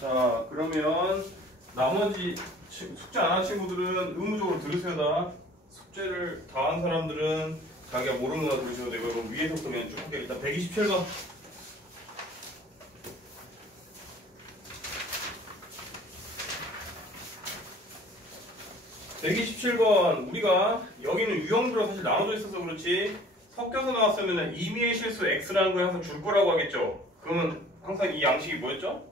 자, 그러면 나머지 숙제 안 한 친구들은 의무적으로 들으셔야 다. 숙제를 다 한 사람들은 자기가 모르는 거 들으셔도 되고, 그럼 위에서부터 그냥 쭉 할게요. 일단 127번. 127번. 우리가 여기는 유형들로 사실 나눠져 있어서 그렇지 섞여서 나왔으면 임의의 실수 x라는 거에 항상 줄 거라고 하겠죠. 그러면 항상 이 양식이 뭐였죠?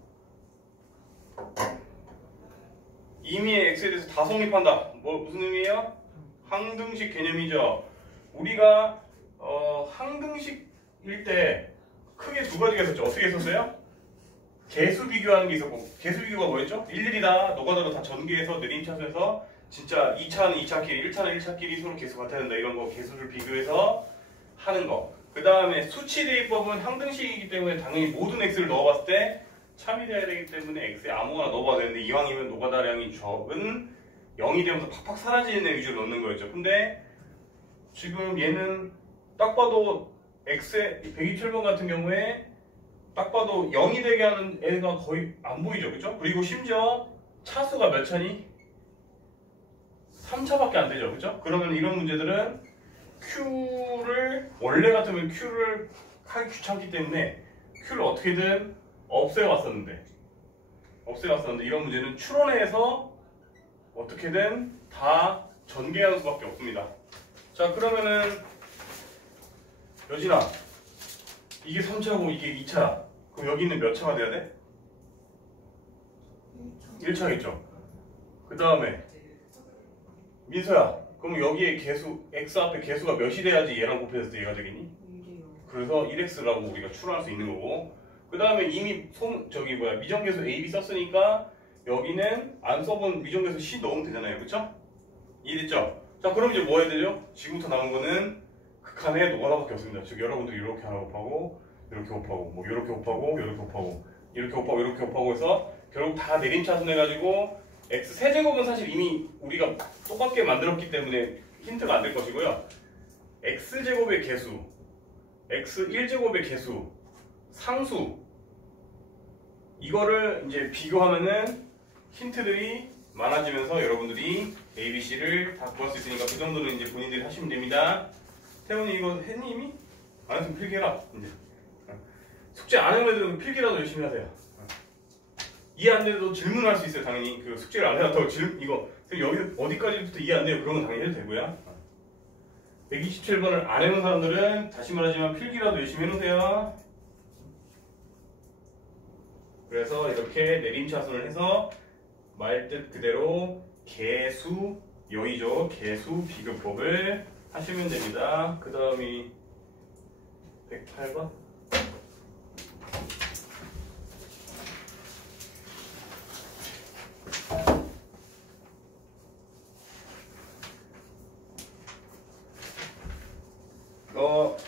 임의의 x에 대해서 다 성립한다. 무슨 의미예요? 항등식 개념이죠. 우리가 항등식일 때 크게 두 가지가 있었죠. 어떻게 했었어요? 개수 비교하는 게 있었고, 개수 비교가 뭐였죠? 일일이 다 노가다로 다 전개해서 내림차순에서 진짜 2차는 2차끼리, 1차는 1차끼리 서로 개수 같아야 된다. 이런 거 개수를 비교해서 하는 거. 그 다음에 수치 대입법은 항등식이기 때문에 당연히 모든 x를 넣어봤을 때 참이돼야 되기 때문에 x에 아무거나 넣어봐도 되는데, 이왕이면 노가다량이 적은 0이 되면서 팍팍 사라지는 애 위주로 넣는 거였죠. 근데 지금 얘는 딱 봐도 x의 127번 같은 경우에 딱 봐도 0이 되게 하는 애가 거의 안 보이죠. 그죠? 그리고 심지어 차수가 몇 차니? 3차밖에 안 되죠. 그죠? 그러면 이런 문제들은 Q를 원래 같으면 Q를 하기 귀찮기 때문에 Q를 어떻게든 없애왔었는데 이런 문제는 추론해서 어떻게든 다 전개하는 수밖에 없습니다. 자, 그러면은 여진아, 이게 3차고 이게 2차야. 그럼 여기는 몇 차가 돼야 돼? 1차겠죠. 그 다음에 민서야, 그럼 여기에 개수 x 앞에 개수가 몇이 돼야지 얘랑 곱했을 때 얘가 되겠니? 그래서 1x라고 우리가 추론할 수 있는 거고, 그 다음에 이미 미정계수 a, b 썼으니까 여기는 안 써본 미정계수 c 넣으면 되잖아요. 그쵸? 이해됐죠? 자, 그럼 이제 뭐 해야 되죠? 지금부터 나온 거는 극한의 노가다밖에 없습니다. 즉 여러분들이 이렇게 하나 곱하고 이렇게 곱하고 뭐 이렇게 곱하고 이렇게 곱하고 이렇게 곱하고 이렇게 곱하고 해서 결국 다 내림차순 해가지고 x 세제곱은 사실 이미 우리가 똑같게 만들었기 때문에 힌트가 안 될 것이고요. x제곱의 개수, x1제곱의 개수, 상수, 이거를 이제 비교하면은 힌트들이 많아지면서 여러분들이 A, B, C를 다 구할 수 있으니까 그 정도는 이제 본인들이 하시면 됩니다. 태훈이 이거 했니 이미? 안 했으면 필기해라. 이제 숙제 안 하는 애들은 필기라도 열심히 하세요. 이해 안 돼도 질문할 수 있어요. 당연히 그 숙제를 안 해놨다고 이거 여기 어디까지부터 이해 안 돼요? 그런 건 당연히 해도 되고요. 127번을 안 해놓은 사람들은 다시 말하지만 필기라도 열심히 해놓으세요. 그래서 이렇게 내림차순을 해서 말뜻 그대로 개수 여의죠. 개수 비교법을 하시면 됩니다. 그 다음이 108번.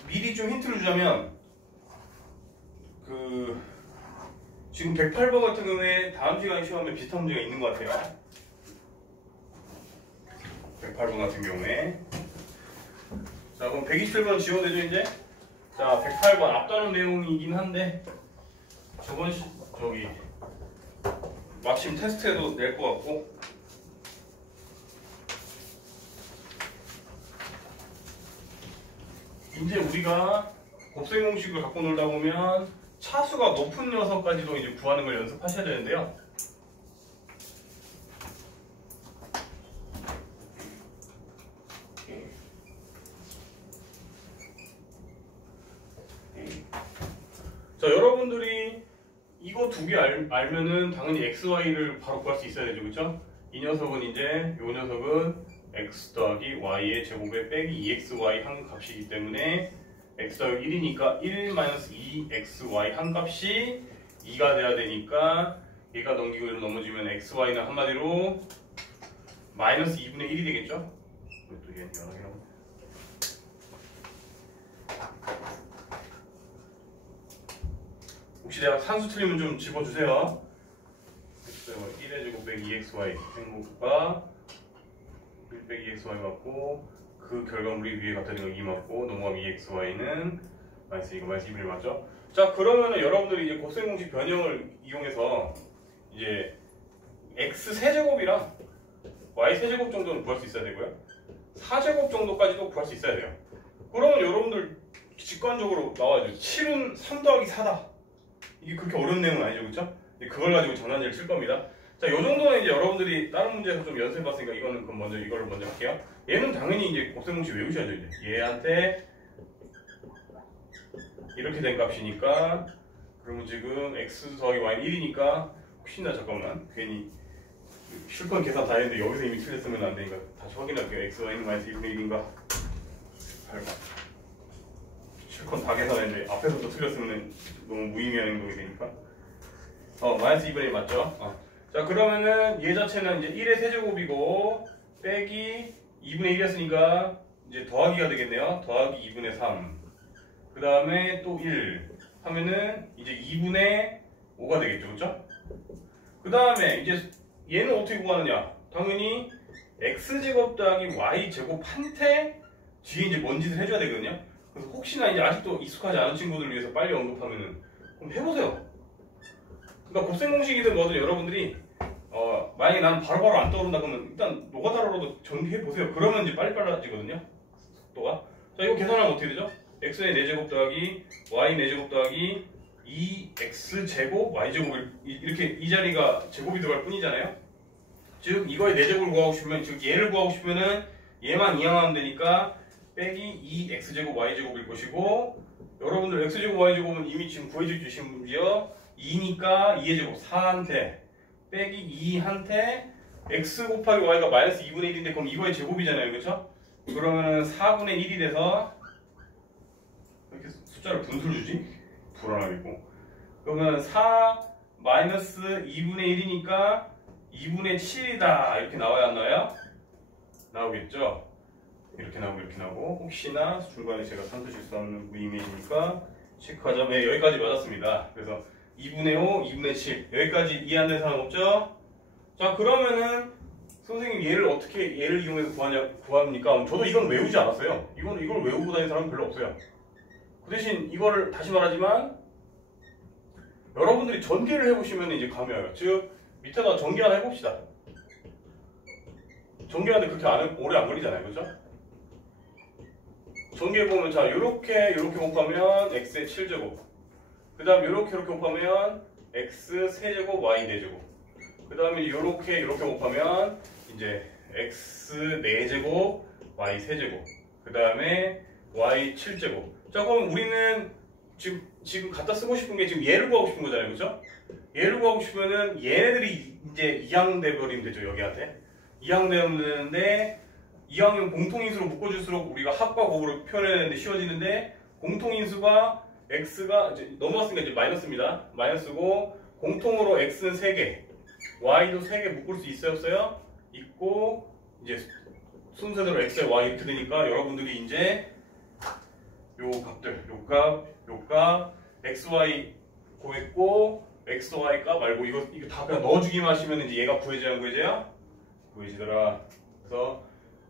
미리 좀 힌트를 주자면 지금 108번 같은 경우에 다음 시간 시험에 비슷한 문제가 있는 것 같아요. 108번 같은 경우에. 자, 그럼 127번 지워되죠 이제? 자, 108번 앞다른 내용이긴 한데 마침 테스트에도 낼 것 같고, 이제 우리가 곱셈 공식을 갖고 놀다 보면 차수가 높은 녀석까지도 이제 구하는 걸 연습하셔야 되는데요. 자, 여러분들이 이거 두 개 알면은 당연히 x, y를 바로 구할 수 있어야 되죠. 그쵸? 이 녀석은 이제 요 녀석은 x 더하기 y의 제곱에 빼기 2xy 한 값이기 때문에 x 더하기 1이니까 1-2xy 한 값이 2가 돼야 되니까 얘가 넘기고 이로 넘어지면 xy는 한마디로 마이너스 2분의 1이 되겠죠? 또 얘는 여러 개라고. 혹시 내가 산수 틀리면 좀 집어주세요. 1의 제곱 빼기 2xy 행복과 1 빼기 2xy 맞고, 그 결과물이 위에 갖다 준 거 2 맞고, 넘어가면 2xy는 마이너스 2가 마이너스 2분의 1 맞죠? 자, 그러면은 여러분들이 이제 곱셈 공식 변형을 이용해서 이제 x 세제곱이랑 y 세제곱 정도는 구할 수 있어야 되고요. 4제곱 정도까지도 구할 수 있어야 돼요. 그러면 여러분들 직관적으로 나와야죠. 7은 3 더하기 4다. 이게 그렇게 어려운 내용은 아니죠, 그렇죠? 그걸 가지고 장난질을 칠 겁니다. 자, 요 정도는 이제 여러분들이 다른 문제에서 좀 연습해봤으니까 이거는 그럼 먼저 이걸 먼저 할게요. 얘는 당연히 이제 곱셈공식 외우셔야죠. 이제 얘한테 이렇게 된 값이니까 그러면 지금 x 더하기 y는 1이니까 혹시나 잠깐만 괜히 실컷 계산 다 했는데 여기서 이미 틀렸으면 안 되니까 다시 확인할게요. x y는 마이너스 2분의 1인가? 8번. 실컷 다 계산했는데 앞에서 또 틀렸으면 너무 무의미한 행동이 되니까. 마이너스 2분의 1 맞죠? 자, 그러면은 얘 자체는 이제 1의 세제곱이고 빼기 2분의 1이었으니까 이제 더하기가 되겠네요. 더하기 2분의 3. 그 다음에 또 1 하면은 이제 2분의 5가 되겠죠, 그렇죠? 그 다음에 이제 얘는 어떻게 구하느냐? 당연히 x제곱 더하기 y제곱한테 뒤에 이제 뭔 짓을 해줘야 되거든요. 그래서 혹시나 이제 아직도 익숙하지 않은 친구들을 위해서 빨리 언급하면은 그럼 해보세요. 그러니까 곱셈 공식이든 뭐든 여러분들이 만약에 나는 바로바로 안 떠오른다 그러면 일단 노가다로라도 전개해 보세요. 그러면 이제 빨리빨라지거든요. 속도가. 자, 이거 계산하면 어떻게 되죠? x의 4제곱 더하기 y 4제곱 더하기 2x제곱 y제곱 이렇게 이 자리가 제곱이 들어갈 뿐이잖아요. 즉 이거의 4제곱을 구하고 싶으면 즉 얘를 구하고 싶으면은 얘만 이항하면 되니까 빼기 2x제곱 y제곱일 것이고 여러분들 x제곱 y제곱은 이미 지금 구해주신 분이요 2니까 2의 제곱 4한테 빼기 2한테 x 곱하기 y가 마이너스 2분의 1인데 그럼 이거의 제곱이잖아요, 그렇죠? 그러면은 4분의 1이 돼서 왜 이렇게 숫자를 분수를 주지? 불안하겠고 그러면 4 마이너스 2분의 1이니까 2분의 7이다 이렇게 나와야 안 나와요? 나오겠죠? 이렇게 나오고 이렇게 나오고 혹시나 중간에 제가 산수 실수하는 무의미해지니까 체크하자면 네, 여기까지 맞았습니다. 그래서 2분의 5, 2분의 7 여기까지 이해 안 되는 사람 없죠? 자, 그러면은 선생님 얘를 이용해서 구합니까? 저도 이건 외우지 않았어요. 이걸 외우고 다니는 사람은 별로 없어요. 그 대신 이거를 다시 말하지만 여러분들이 전개를 해보시면 이제 감이 와요. 즉 밑에다 전개 하나 해봅시다. 전개하는데 그렇게 오래 안 걸리잖아요, 그렇죠? 전개해보면 자 요렇게 곱하면 x의 7제곱 그 다음 요렇게 곱하면 x 세제곱 y 4제곱 그 다음에 요렇게 곱하면 이제 x 4제곱 y 3제곱 그 다음에 y 7제곱 자, 그럼 우리는 지금 갖다 쓰고 싶은 게 지금 얘를 구하고 싶은 거잖아요, 그렇죠? 얘를 구하고 싶으면은 얘네들이 이제 이항돼 버리면 되죠, 여기한테. 이항되면 되는데 이항은 공통인수로 묶어줄수록 우리가 합과 곱으로 표현해내는데 쉬워지는데 공통인수가 x가 이제 넘어갔으니까 이제 마이너스입니다. 마이너스고 공통으로 x는 3개, y도 3개 묶을 수 있어요, 없어요? 있고 이제 순서대로 x, y 이렇게 되니까 여러분들이 이제 요 값들, 요 값, xy 구했고 xy 값 말고 이거 다 그냥 넣어주기만 하시면 이제 얘가 구해져야 안 구해져요? 구해지더라. 그래서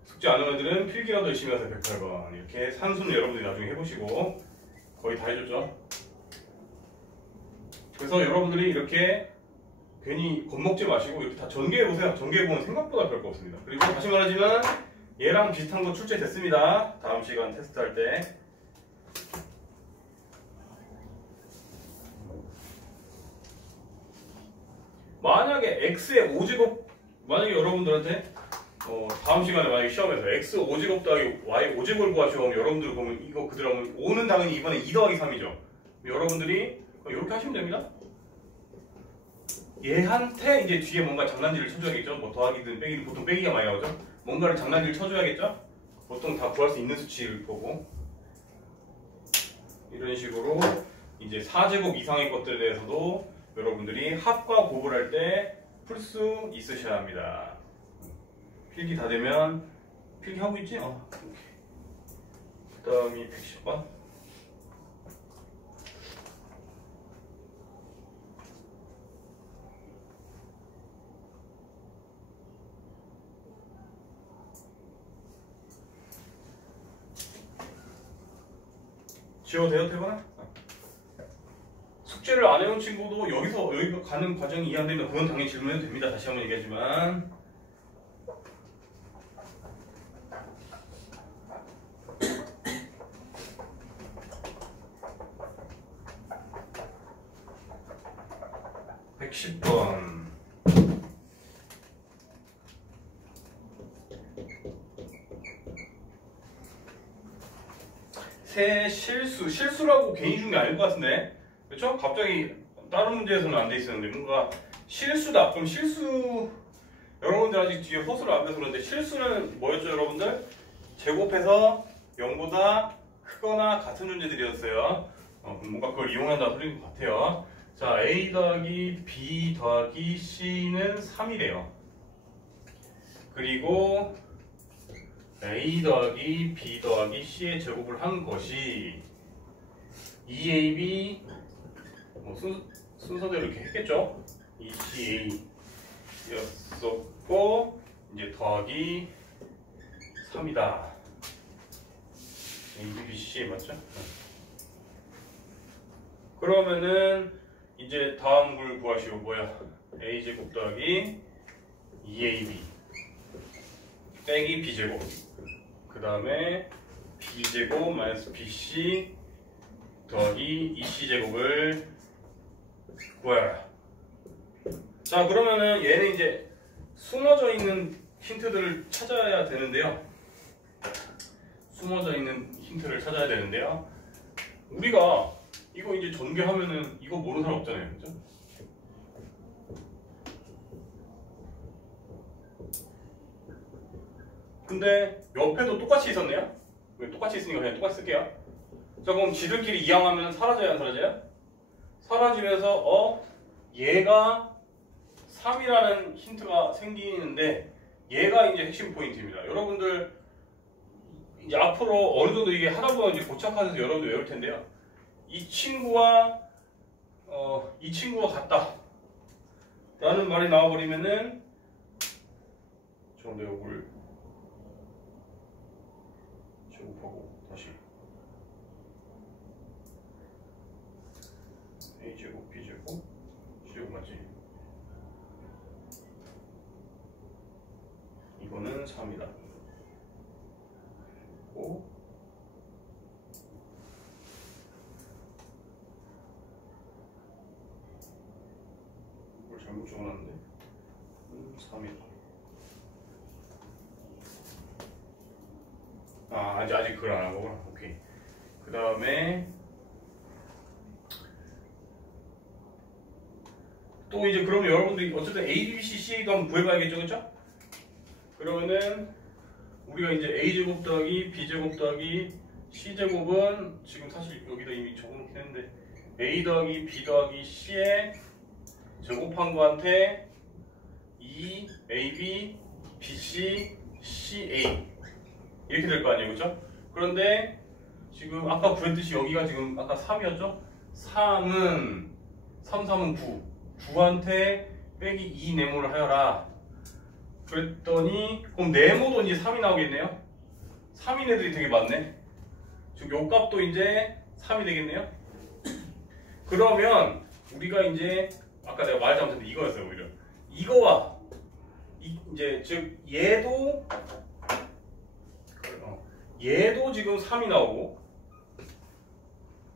숙제 안 하는 애들은 필기라도 열심히 하세요. 108번 이렇게 산수는 여러분들이 나중에 해보시고 거의 다 해줬죠. 그래서 여러분들이 이렇게 괜히 겁먹지 마시고 이렇게 다 전개해보세요. 전개해보면 생각보다 별거 없습니다. 그리고 다시 말하지만 얘랑 비슷한 거 출제됐습니다. 다음 시간 테스트할 때. 만약에 x의 5제곱 만약에 여러분들한테 다음 시간에 만약에 시험에서 x 5제곱 더하기 y 5제곱을 구하시오 하면 여러분들 보면 이거 그대로 하면 5는 당연히 이번에 2 더하기 3이죠. 여러분들이 이렇게 하시면 됩니다. 얘한테 이제 뒤에 뭔가 장난질을 쳐줘야겠죠. 뭐 더하기든 빼기든 보통 빼기가 많이 나오죠. 뭔가를 장난질을 쳐줘야겠죠. 보통 다 구할 수 있는 수치일 거고 이런 식으로 이제 4제곱 이상의 것들에 대해서도 여러분들이 합과 곱을 할 때 풀 수 있으셔야 합니다. 필기 다 되면 필기 하고 있지? 그 다음이 110번 지워도 돼요, 태건아? 숙제 숙제를 안 해온 친구도 여기서 여기 가는 과정이 이해 안 되면 그건 당연히 질문해도 됩니다. 다시 한번 얘기하지만. (110번) 새 실수라고 괜히 준 게 아닐 것 같은데, 그렇죠? 갑자기 다른 문제에서는 안 돼 있었는데 뭔가 실수다. 그럼 실수, 여러분들 아직 뒤에 허수를 안 배서 그런데 실수는 뭐였죠, 여러분들? 제곱해서 0보다 크거나 같은 존재들이었어요. 뭔가 그걸 이용한다 소리인 것 같아요. 자, a 더하기 b 더하기 c는 3이래요. 그리고 a 더하기 b 더하기 c의 제곱을 한 것이 2ab 순서대로 이렇게 했겠죠? 2ca였었고 이제 더하기 3이다. a, b, c 맞죠? 그러면은 이제 다음 걸 구하시오. 뭐야? a제곱 더하기 2ab 빼기 b제곱, 그 다음에 b제곱 마이너스 bc 더하기 2c제곱을 구하라. 자, 그러면은 얘는 이제 숨어져 있는 힌트들을 찾아야 되는데요. 우리가 이거 이제 전개하면은 이거 모르는 사람 없잖아요, 그죠? 근데 옆에도 똑같이 있었네요. 똑같이 있으니까 그냥 똑같이 쓸게요. 자, 그럼 지들끼리 이항하면 사라져요, 안 사라져요? 사라지면서 얘가 3이라는 힌트가 생기는데 얘가 이제 핵심 포인트입니다. 여러분들 이제 앞으로 어느 정도 이게 하다 보면 이제 고착화돼서 여러분들 외울 텐데요. 이 친구와 같다 라는 말이 나와버리면은 저 내용을 제곱하고 다시 a제곱 b제곱 c제곱 맞지? 이거는 3이다. 이걸 잘못 적어놨는데 3이다. 아직 그걸 안 한 거구나. 오케이. 그 다음에 또 이제 그러면 여러분들이 어쨌든 A, B, C, C도 한번 구해봐야겠죠, 그렇죠? 그러면은 우리가 이제 A제곱 더하기 B제곱 더하기 C제곱은 지금 사실 여기다 이미 적어놓긴 했는데 A 더하기 B 더하기 C에 제곱한 거한테 2AB, BC, CA 이렇게 될 거 아니에요, 그렇죠? 그런데 지금 아까 구했듯이 여기가 지금 아까 3이었죠? 3은 9. 9한테 빼기 2 네모를 하여라. 그랬더니 그럼 네모도 이제 3이 나오겠네요. 3인 애들이 되게 많네. 지금 요 값도 이제 3이 되겠네요. 그러면 우리가 이제 아까 내가 말 잘못했는데 이거였어요, 오히려. 이거와 이제 즉 얘도 지금 3이 나오고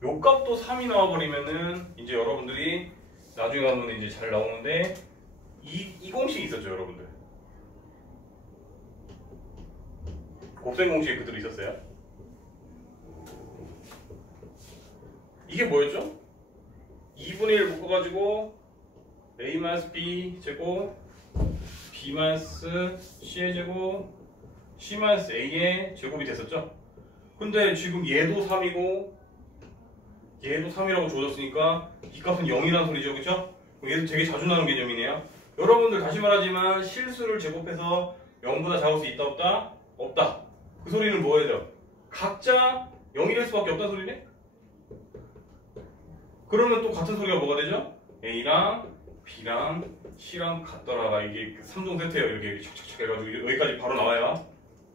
요 값도 3이 나와버리면은 이제 여러분들이 나중에 가면 이제 잘 나오는데 이 공식이 있었죠, 여러분들. 곱셈 공식에 그대로 있었어요. 이게 뭐였죠? 2분의 1 묶어가지고 a-b 제곱 b-c의 제곱 c-a의 제곱이 됐었죠? 근데 지금 얘도 3이고 얘도 3이라고 주어졌으니까 이 값은 0이라는 소리죠, 그쵸? 얘도 되게 자주 나오는 개념이네요. 여러분들 다시 말하지만 실수를 제곱해서 0보다 작을 수 있다 없다? 없다. 그 소리는 뭐예요? 각자 0이 될 수밖에 없다는 소리네? 그러면 또 같은 소리가 뭐가 되죠? A랑 B랑 C랑 같더라가 이게 3종 세트예요. 이렇게 착착착 해가지고 여기까지 바로 나와요.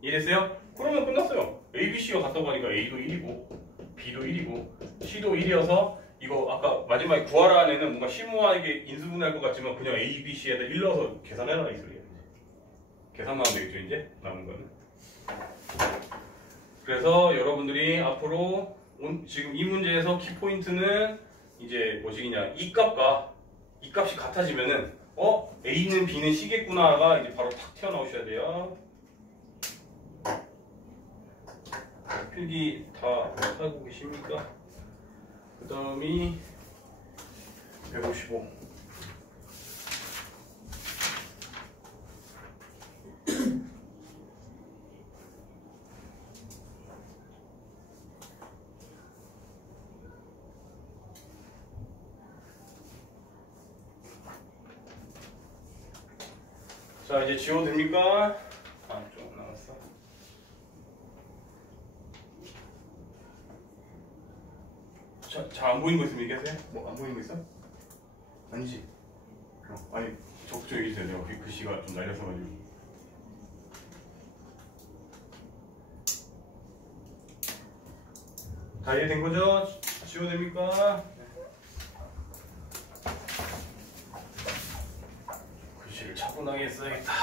이해됐어요? 그러면 끝났어요. A, B, C가 같다고 하니까 A도 1이고 B도 1이고 C도 1이어서 이거 아까 마지막에 구하라 안에는 뭔가 심오하게 인수분해할 것 같지만 그냥 A, B, C에다 일러서 계산해라 이 소리야. 계산만 하면 되겠죠 이제 남은 거는. 그래서 여러분들이 앞으로 지금 이 문제에서 키포인트는 이제 뭐시기냐 이 값이 같아지면은 A는 B는 C겠구나가 이제 바로 탁 튀어나오셔야 돼요. 필기 다 하고 계십니까? 그 다음이 155. 자 이제 지워도 됩니까? 좀 남았어. 잘 안 보이는 거 있으면 얘기하세요. 뭐 안 보이는 거 있어? 아니지. 아니 적극적으로 얘기해주세요. 내가 글씨가 좀 날려서가지고. 다 이해된 거죠? 지워도 됩니까? 글씨를 차분하게 써야겠다.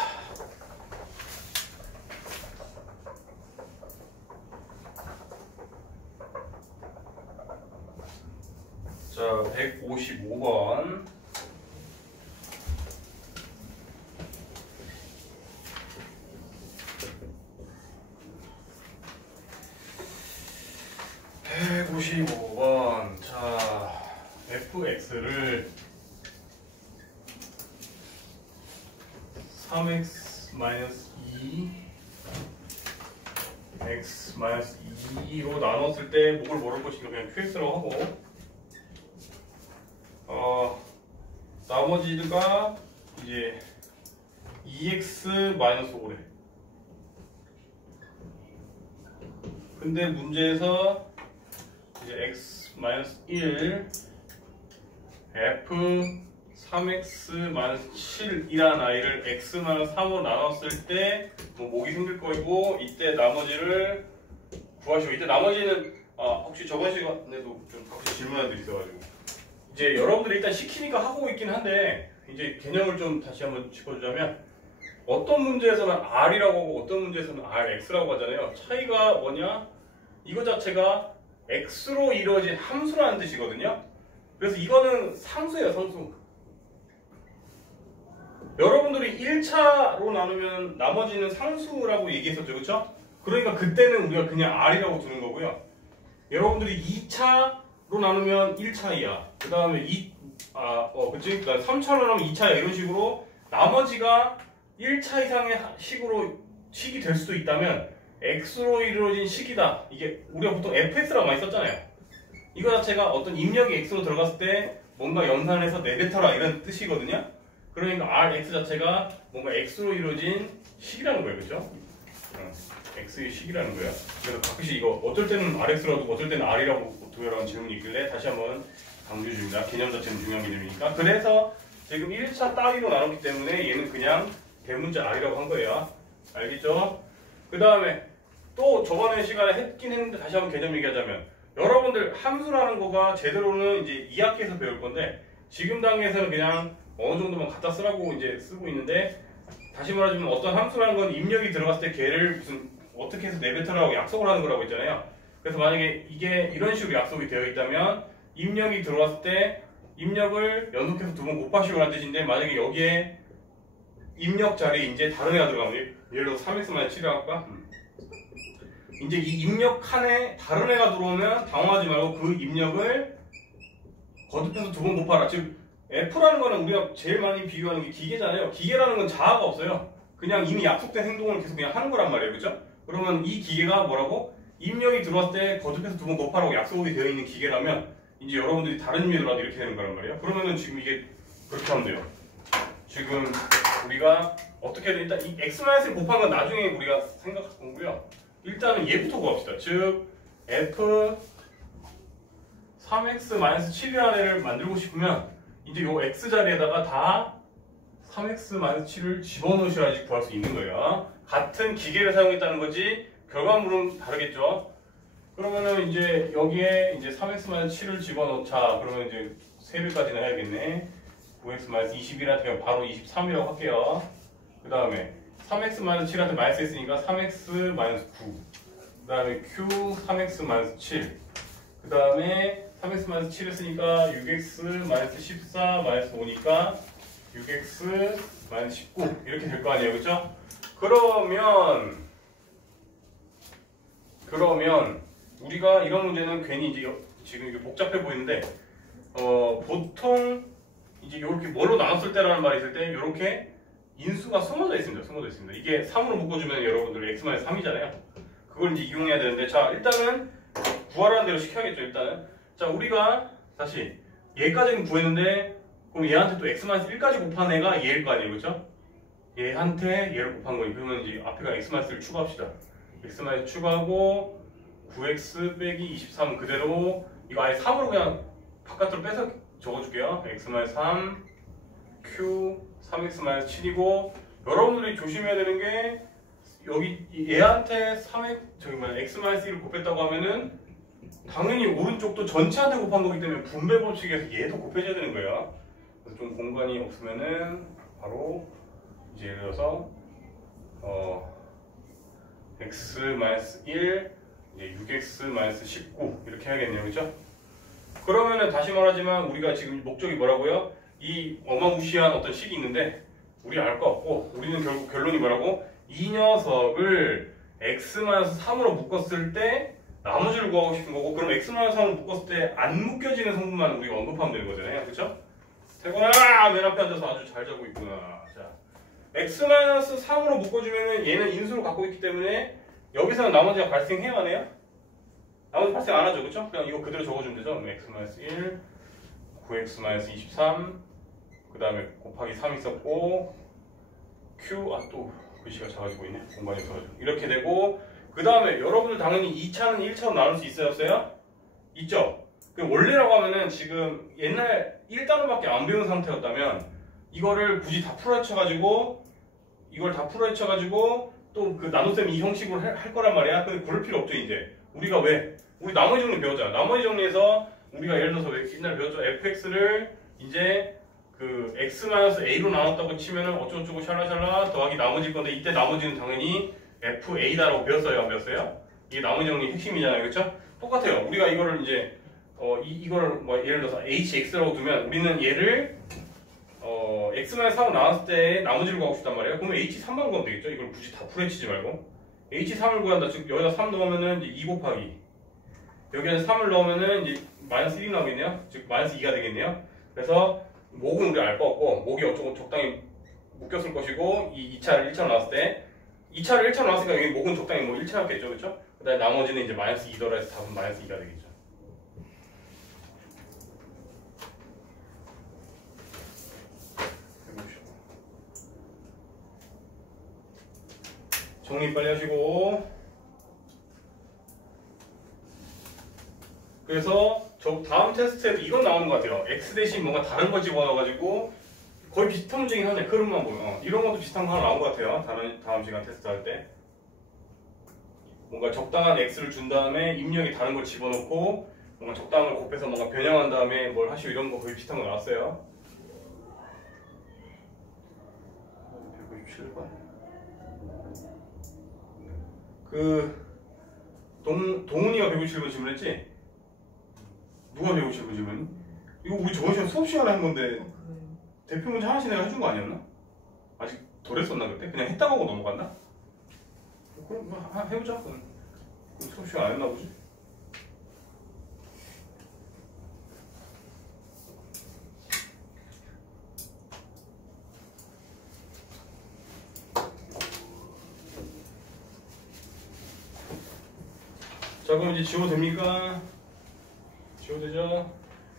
자, 155번. 자, fx를 3x-2 x-2로 나눴을 때 목을 모를 것이니까 그냥 qx라고 하고 나머지가 이제 2x-5래. 근데 문제에서 이제 x-1 f 3x-7이라는 아이를 x-3으로 나눴을 때 뭐 목이 생길 거고 이때 나머지를 구하시고 이때 나머지는 혹시 저번 시간에도 좀 혹시 질문들이 있어가지고 이제 여러분들이 일단 시키니까 하고 있긴 한데 이제 개념을 좀 다시 한번 짚어주자면 어떤 문제에서는 R이라고 하고 어떤 문제에서는 RX라고 하잖아요. 차이가 뭐냐? 이거 자체가 X로 이루어진 함수라는 뜻이거든요. 그래서 이거는 상수예요, 상수. 여러분들이 1차로 나누면 나머지는 상수라고 얘기했었죠, 그렇죠? 그러니까 그때는 우리가 그냥 R이라고 두는 거고요. 여러분들이 2차로 나누면 1차이야. 그 다음에 그치? 그러니까 3차로 나누면 2차야. 이런 식으로 나머지가 1차 이상의 식이 될 수도 있다면 X로 이루어진 식이다. 이게 우리가 보통 fx라고 많이 썼잖아요. 이거 자체가 어떤 입력이 X로 들어갔을 때 뭔가 연산해서 내뱉어라 이런 뜻이거든요. 그러니까 Rx 자체가 뭔가 X로 이루어진 식이라는 거예요. 그렇죠? X의 식이라는 거예요. 그래서 가끔씩 이거 어쩔 때는 RX라고 두고 어쩔 때는 R이라고 두요라는 질문이 있길래 다시 한번 강조 중입니다. 개념 자체는 중요한 개념이니까. 그래서 지금 1차 따위로 나눴기 때문에 얘는 그냥 대문자 R이라고 한 거예요. 알겠죠? 그 다음에 또 저번에 시간에 했긴 했는데 다시 한번 개념 얘기하자면 여러분들 함수라는 거가 제대로는 이제 2학기에서 배울 건데 지금 단계에서는 그냥 어느 정도만 갖다 쓰라고 이제 쓰고 있는데 다시 말하자면 어떤 함수라는 건 입력이 들어갔을 때 걔를 무슨 어떻게 해서 내뱉으라고 약속을 하는 거라고 했잖아요. 그래서 만약에 이게 이런 식으로 약속이 되어 있다면 입력이 들어왔을 때 입력을 연속해서 2번 곱하시오라는 뜻인데 만약에 여기에 입력 자리에 이제 다른 애가 들어가면 예를 들어서 3x-7이라고 할까? 이제 이 입력 칸에 다른 애가 들어오면 당황하지 말고 그 입력을 거듭해서 2번 곱하라. 즉 F라는 거는 우리가 제일 많이 비교하는 게 기계잖아요. 기계라는 건 자아가 없어요. 그냥 이미 약속된 행동을 계속 그냥 하는 거란 말이에요. 그죠? 그러면 이 기계가 뭐라고? 입력이 들어왔을 때 거듭해서 2번 곱하라고 약속이 되어 있는 기계라면 이제 여러분들이 다른 의미에 들어와도 이렇게 되는 거란 말이에요. 그러면은 지금 이게 그렇게 하면 돼요. 지금 우리가 어떻게든 일단 이 x-를 곱한 건 나중에 우리가 생각할 거고요. 일단은 얘부터 구합시다. 즉 f 3x-7이라는 애를 만들고 싶으면 이제 요 x 자리에다가 다 3x-7을 집어넣으셔야지 구할 수 있는 거예요. 같은 기계를 사용했다는 거지 결과물은 다르겠죠. 그러면은 이제 여기에 이제 3x-7을 집어넣자. 그러면 이제 세배까지는 해야겠네. 9x-21한테 바로 23이라고 할게요. 그 다음에 3x-7한테 마이너스 했으니까 3x-9. 그 다음에 q 3x-7. 그 다음에 3x-7 했으니까 6x-14 5니까 6x-19 이렇게 될 거 아니에요, 그렇죠? 그러면 우리가 이런 문제는 괜히 이제 지금 이게 복잡해 보이는데 보통 이제 이렇게 뭘로 나눴을 때라는 말이 있을 때 이렇게 인수가 숨어져 있습니다. 이게 3으로 묶어주면 여러분들 x-3이잖아요. 그걸 이제 이용해야 되는데, 자 일단은 구하라는 대로 시켜야겠죠. 일단은 자 우리가 다시 얘까지는 구했는데 그럼 얘한테 또 x-1까지 곱한 애가 얘일 거 아니에요, 그렇죠? 얘한테 얘를 곱한 거니 그러면 이제 앞에가 x-1을 추가합시다. x-1 추가하고 9x 빼기 23 그대로 이거 아예 3으로 그냥 바깥으로 빼서 적어줄게요. x-3 q 3x-7이고 여러분들이 조심해야 되는 게 여기 얘한테 3x x-1을 곱했다고 하면은 당연히 오른쪽도 전체한테 곱한 거기 때문에 분배 법칙에서 얘도 곱해줘야 되는 거예요. 그래서 좀 공간이 없으면은 바로 이제 예를 들어서 x-1 이제 6x-19 이렇게 해야겠네요, 그렇죠? 그러면은 다시 말하지만 우리가 지금 목적이 뭐라고요? 이 어마무시한 어떤 식이 있는데 우리 알 거 없고 우리는 결국 결론이 뭐라고? 이 녀석을 x-3으로 묶었을 때 나머지를 구하고 싶은 거고, 그럼 x-3으로 묶었을 때 안 묶여지는 성분만 우리가 언급하면 되는 거잖아요, 그렇죠? 태권아 맨 앞에 앉아서 아주 잘 자고 있구나. 자, x-3으로 묶어주면은 얘는 인수를 갖고 있기 때문에 여기서는 나머지가 발생해야 하네요? 나머지 발생 안 하죠, 그렇죠? 그냥 이거 그대로 적어주면 되죠. x-1, 9x-23, 그 다음에 곱하기 3 있었고 q, 또 글씨가 작아지고 있네. 공간이 없어가지고 이렇게 되고, 그 다음에 여러분들 당연히 2차는 1차로 나눌 수 있어요, 없어요? 있죠? 원래라고 하면은 지금 옛날 1단원밖에 안 배운 상태였다면 이거를 굳이 다 풀어헤쳐가지고 이걸 다 풀어헤쳐가지고 또 그 나눗셈 이 형식으로 할 거란 말이야. 근데 그럴 필요 없죠. 이제 우리가 왜? 우리 나머지 정리 배웠잖아. 나머지 정리에서 우리가 예를 들어서 옛날에 배웠죠. fx를 이제 그 x-a로 나눴다고 치면은 어쩌고저쩌고 샬라샬라 더하기 나머지 건데, 이때 나머지는 당연히 fa다라고 배웠어요, 안 배웠어요? 이게 나머지 정리 핵심이잖아요, 그렇죠? 똑같아요. 우리가 이거를 이제 이걸 뭐 예를 들어서 hx라고 두면 우리는 얘를 x-3으로 나눴을 때 나머지를 구하고 싶단 말이에요. 그러면 h3만 구하면 되겠죠? 이걸 굳이 다 풀어헤치지 말고 h3을 구한다. 즉 여기다 3 넣으면은 이제 2 곱하기 여기에 3을 넣으면은 이제 마이너스 1이 나오겠네요. 즉 마이너스 2가 되겠네요. 그래서 목은 우리가 알 거 없고 목이 어쩌고 적당히 묶였을 것이고, 이 2차를 1차로 나왔을 때 2차를 1차로 나왔으니까 여기 목은 적당히 뭐 1차였겠죠, 그렇죠? 그다음에 나머지는 이제 마이너스 2더라 해서 답은 마이너스 2가 되겠죠. 정리 빨리 하시고, 그래서 저 다음 테스트에도 이건 나오는 것 같아요. x 대신 뭔가 다른 거 집어넣어가지고 거의 비슷한 문제긴 한데 흐름만 보면 이런 것도 비슷한 거 하나 나온 것 같아요. 다음 시간 테스트 할 때 뭔가 적당한 x를 준 다음에 입력이 다른 걸 집어넣고 뭔가 적당한 걸 곱해서 뭔가 변형한 다음에 뭘 하시고 이런 거 거의 비슷한 거 나왔어요. 197번. 동훈이가 157번 질문했지? 누가 157번 질문했니? 이거 우리 저번 시간 수업 시간에 한 건데 대표 문제 하나씩 내가 해준 거 아니었나? 아직 덜 했었나 그때? 그냥 했다고 하고 넘어갔나? 그럼 해보자. 그럼 수업 시간 안 했나 보지? 자, 그럼 이제 지워 됩니까? 지워 되죠?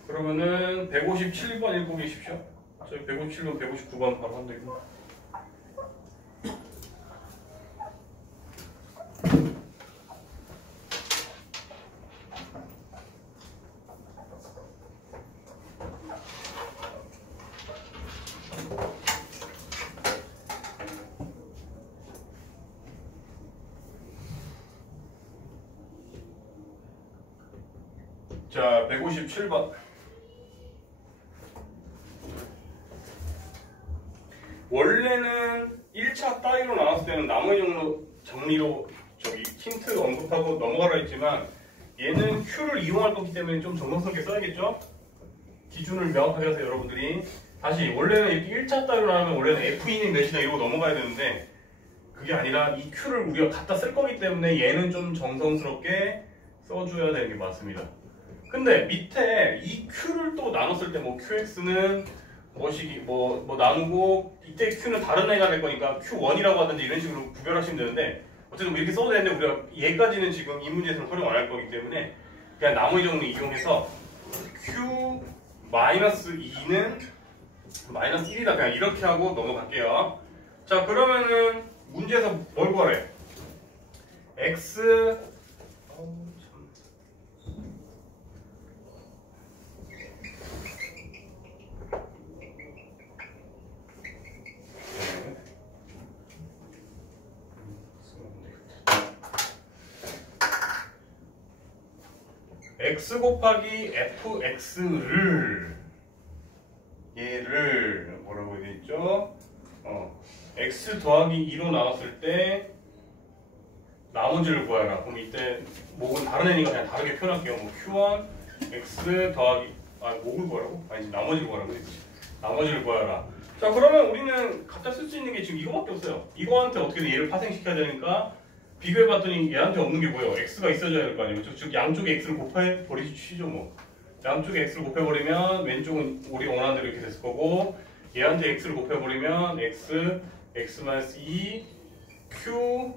그러면은 157번 읽고 계십시오. 저희 157번, 159번 바로 한다 이거. 자, 157번. 원래는 1차 따위로 나눴을 때는 나머지 정리로 저기 힌트 언급하고 넘어가라 했지만 얘는 Q를 이용할 거기 때문에 좀 정성스럽게 써야겠죠? 기준을 명확하게 해서 여러분들이 다시 원래는 이렇게 1차 따위로 나누면 원래는 F인이 몇이나 이러고 넘어가야 되는데 그게 아니라 이 Q를 우리가 갖다 쓸 거기 때문에 얘는 좀 정성스럽게 써줘야 되는 게 맞습니다. 근데 밑에 이 Q를 또 나눴을 때 뭐 QX는 뭐식이 뭐 나누고 이때 Q는 다른 애가 될 거니까 Q1이라고 하든지 이런 식으로 구별하시면 되는데 어쨌든 뭐 이렇게 써도 되는데 우리가 얘까지는 지금 이 문제에서는 활용 안 할 거기 때문에 그냥 나머지 정리 이용해서 Q-2는 -1이다 그냥 이렇게 하고 넘어갈게요. 자 그러면은 문제에서 뭘 구하래? X X 곱하기 fx를 얘를 뭐라고 해야 되죠? x 더하기 2로 나눴을 때 나머지를 구하라. 그럼 이때 목은 다른 애니까 그냥 다르게 표현할게요. 뭐 q1 x 더하기 목을 구하라고? 아니지 나머지를 구하라고 했지. 나머지를 구하라. 자 그러면 우리는 각자 쓸 수 있는 게 지금 이거밖에 없어요. 이거한테 어떻게든 얘를 파생시켜야 되니까 비교해봤더니 얘한테 없는 게 뭐예요? x가 있어줘야 될 거 아니에요. 즉 양쪽에 x를 곱해버리시죠 뭐. 양쪽에 x를 곱해버리면 왼쪽은 우리가 원하는 대로 이렇게 됐을 거고 얘한테 x를 곱해버리면 x-2 q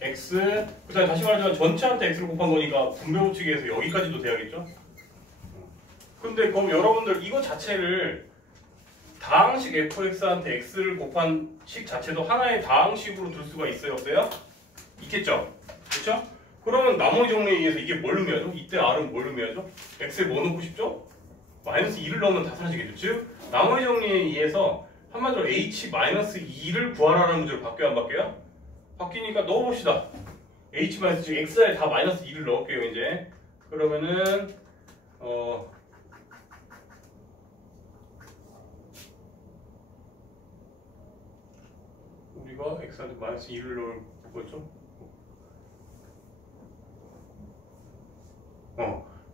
x 그 다음에 다시 말하자면 전체한테 x를 곱한 거니까 분배법칙에서 여기까지도 돼야겠죠? 근데 그럼 여러분들 이거 자체를 다항식 fx한테 x를 곱한 식 자체도 하나의 다항식으로 둘 수가 있어요? 없어요? 있겠죠? 그렇죠? 그러면 나머지 정리에 의해서 이게 뭘 의미하죠? 이때 r은 뭘 의미하죠? x에 뭐 넣고 싶죠? -2를 넣으면 다 사라지겠죠? 즉 나머지 정리에 의해서 한마디로 h-2를 구하라는 문제로 바뀌어요? 안 바뀌어요? 바뀌니까 넣어봅시다. h-2 x에 다 -2를 넣을게요 이제. 그러면은 우리가 x한테 -2를 넣을 거죠?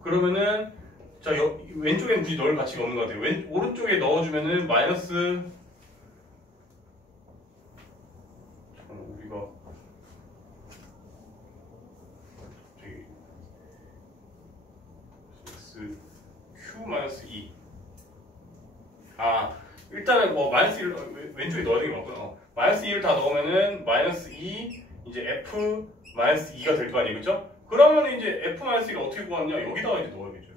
그러면은 자 왼쪽에는 굳이 넣을 가치가 없는 것 같아요. 오른쪽에 넣어주면은 우리가 저기 x q-2 일단은 뭐 -1을 왼쪽에 넣어야 되는 게 맞구나. -2를 다 넣으면은 -2 이제 f-2가 될 거 아니에요, 그렇죠? 그러면 이제 f-1을 어떻게 구하느냐? 여기다가 이제 넣어야겠죠.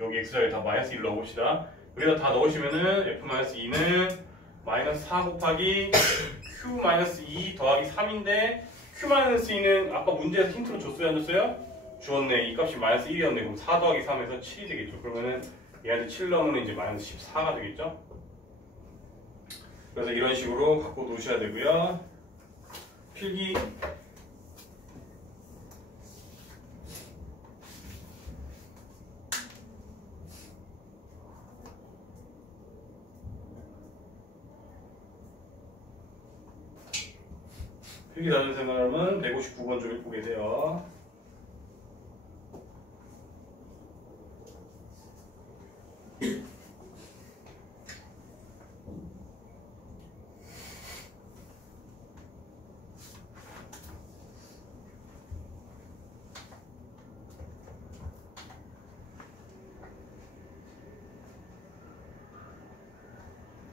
여기 x자리에 다 -1을 넣어봅시다. 여기다 다 넣으시면은 f-2는 -4 곱하기 q-2 더하기 3인데 q-2는 아까 문제에서 힌트로 줬어요, 안 줬어요? 주었네. 이 값이 -1이었네. 그럼 4 더하기 3에서 7이 되겠죠. 그러면은 얘한테 7 넣으면 이제 -14가 되겠죠. 그래서 이런 식으로 갖고 놓으셔야 되고요. 필기 다른 생활은 159번 좀 읽고 계세요.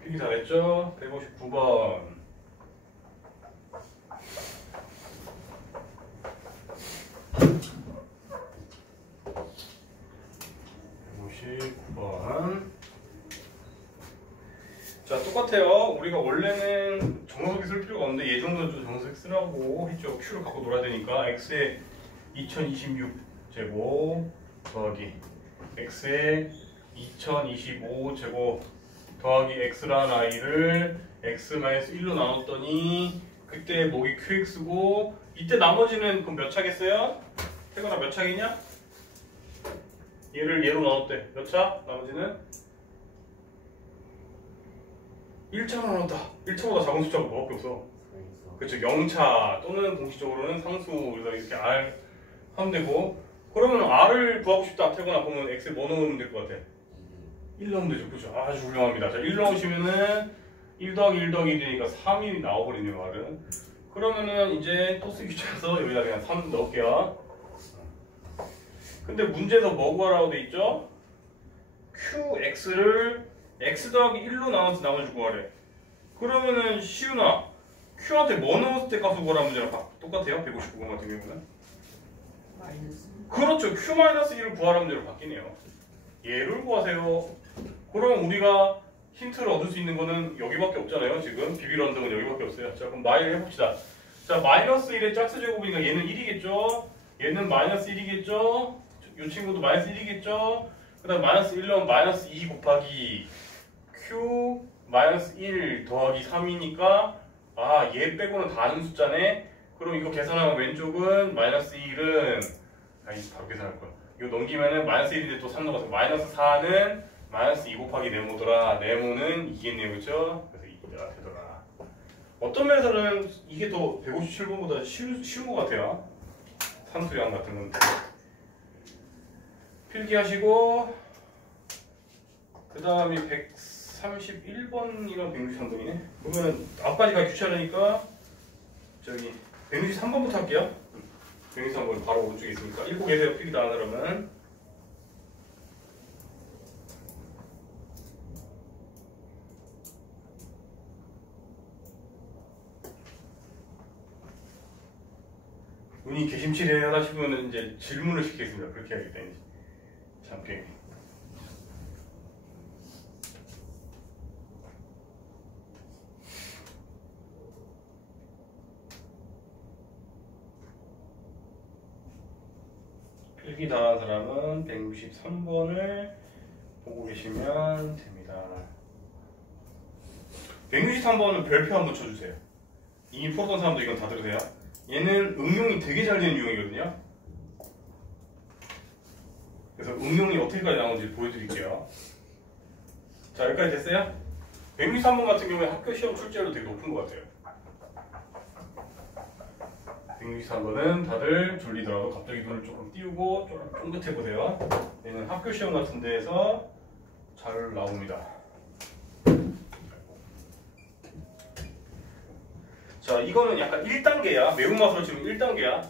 필기 잘했죠? 159번. 자 똑같아요. 우리가 원래는 정석이 쓸 필요가 없는데 얘 정도는 좀 정석 쓰라고 했죠. Q를 갖고 놀아야 되니까 x에 2026제곱 더하기 x에 2025제곱 더하기 x란 i를 x-1로 나눴더니 그때 목이 qx고 이때 나머지는 그럼 몇 차겠어요? 태근아 몇 차겠냐? 얘를 얘로 나눴대. 몇 차? 나머지는 1차로 나눴다. 1차보다 작은 숫자가 뭐밖에 없어. 그렇죠. 0차 또는 공식적으로는 상수. 그래서 이렇게 R 하면 되고, 그러면 R을 구하고 싶다 태거나 보면 X에 뭐 넣으면 될 것 같아? 1 넣으면 되죠. 그렇죠. 아주 훌륭합니다. 자, 1 넣으시면은 1 더하기 1 더하기 1이니까 3이 나와버리네요. R은. 그러면은 이제 또 쓰기 귀찮아서 여기다 그냥 3 넣을게요. 근데 문제에서 뭐 구하라고 돼 있죠? QX를 X 더하기 1로 나눠서 나머지 구하래. 그러면은 시윤아, Q한테 뭐 넣었을 때 값을 구하라는 문제랑 똑같아요? 159번 같은 경우는? 마이너스. 그렇죠. Q-1을 구하라는 문제로 바뀌네요. 얘를 구하세요. 그럼 우리가 힌트를 얻을 수 있는 거는 여기밖에 없잖아요. 지금 비빌언덕은 여기밖에 없어요. 자, 그럼 마이를 해봅시다. 자, 마이너스 1의 짝수 제곱이니까 얘는 1이겠죠? 얘는 마이너스 1이겠죠? 요 친구도 마이너스 1이겠죠? 그 다음 마이너스 1 넣으면 마이너스 2 곱하기 Q 마이너스 1 더하기 3이니까 아, 얘 빼고는 다 아는 숫자네? 그럼 이거 계산하면 왼쪽은 마이너스 1은 아이 바로 계산할 거야. 이거 넘기면은 마이너스 1인데 또 3 넘어서 마이너스 4는 마이너스 2 곱하기 네모더라. 네모는 2겠네요. 그쵸? 그래서 2가 되더라. 어떤 면에서는 이게 더 157번보다 쉬운 것 같아요. 산수량 같은 건데. 필기하시고 그 다음이 131번이랑 163번이네. 그러면은 앞까지 가기 귀찮으니까 저기 163번부터 할게요. 163번 바로 오른쪽에 있으니까 읽고 계세요. 필기 다 하는 사람은. 운이 개심치레하다 싶으면 이제 질문을 시키겠습니다. 그렇게 해야겠다. 이제. 잠깐. 필기 다 한 사람은 163번을 보고 계시면 됩니다. 163번은 별표 한번 쳐주세요. 이미 풀었던 사람도 이건 다 들으세요. 얘는 응용이 되게 잘 되는 유형이거든요. 그래서 응용이 어떻게까지 나오는지 보여드릴게요. 자, 여기까지 됐어요? 163번 같은 경우에 학교 시험 출제율도 되게 높은 것 같아요. 163번은 다들 졸리더라도 갑자기 눈을 조금 띄우고 조금 쫑긋해 보세요. 얘는 학교 시험 같은 데에서 잘 나옵니다. 자, 이거는 약간 1단계야. 매운맛으로 치면 1단계야.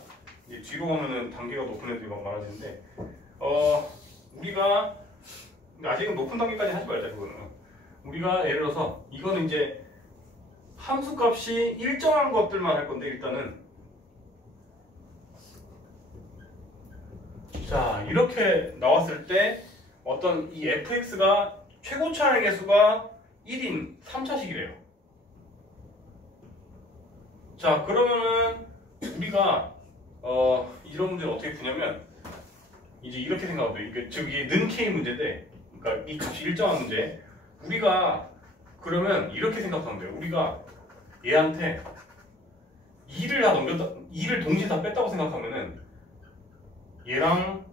이제 뒤로 가면은 단계가 높은 애들이 막 많아지는데, 우리가 아직은 높은 단계까지 하지 말자. 그거는 우리가 예를 들어서 이거는 이제 함수 값이 일정한 것들만 할 건데, 일단은 자, 이렇게 나왔을 때 어떤 이 fx가 최고차의 개수가 1인 3차식이래요. 자, 그러면은 우리가 이런 문제를 어떻게 푸냐면 이제 이렇게 생각하면 돼. 이게 즉 이게 는 k 문제인데, 그러니까 이 값이 일정한 문제. 우리가 그러면 이렇게 생각하면 돼요. 우리가 얘한테 2를 다 넘겼다, 2를 동시에 다 뺐다고 생각하면은 얘랑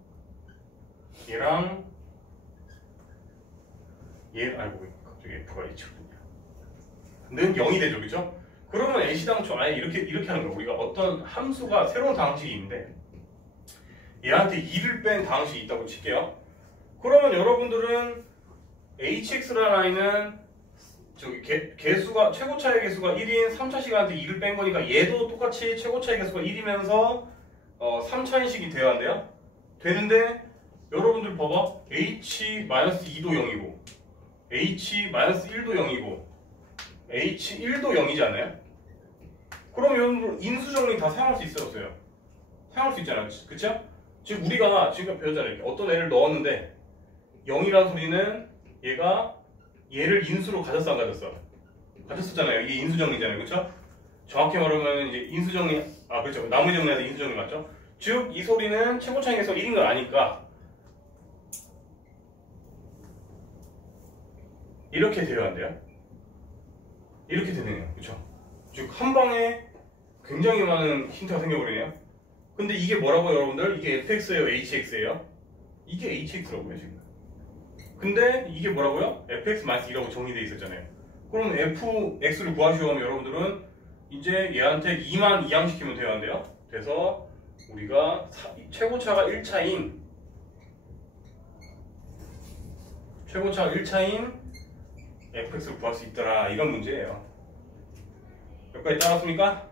얘 알고 갑자기 f가 H거든요. 는 0이 되죠, 그렇죠? 그러면 A시당초 아예 이렇게 하는 거예요. 우리가 어떤 함수가 새로운 다항식이 있는데 얘한테 2를 뺀 다항식이 있다고 칠게요. 그러면 여러분들은 hx라는 아이는 저기 개수가 최고차의 개수가 1인 3차식한테 2를 뺀 거니까 얘도 똑같이 최고차의 개수가 1이면서 3차인식이 돼야 한대요. 되는데 여러분들 봐봐. h-2도 0이고 h-1도 0이고 h1도 0이지 않나요? 그럼 여러분들 인수정리 다 사용할 수 있어요, 없어요? 사용할 수 있잖아요, 그쵸? 지금 우리가 지금 배웠잖아요. 어떤 애를 넣었는데 0이라는 소리는 얘가 얘를 인수로 가졌어, 안 가졌어? 가졌었잖아요. 이게 인수정리잖아요, 그쵸? 정확히 말하면 이제 인수정리, 그렇죠. 나머지 정리에서 인수정리 맞죠? 즉 이 소리는 최고차이에서 1인 걸 아니까 이렇게 되어야 한대요. 이렇게 되네요, 그쵸? 즉 한 방에 굉장히 많은 힌트가 생겨버리네요. 근데 이게 뭐라고요, 여러분들? 이게 fx예요, hx예요? 이게 hx라고요 지금. 근데 이게 뭐라고요? fx-2라고 정의되어 있었잖아요. 그럼 fx를 구하시오 하면 여러분들은 이제 얘한테 2만 이항시키면 돼야 한대요. 그래서 우리가 최고차가 1차인 fx를 구할 수 있더라 이런 문제예요. 여기까지 따랐습니까?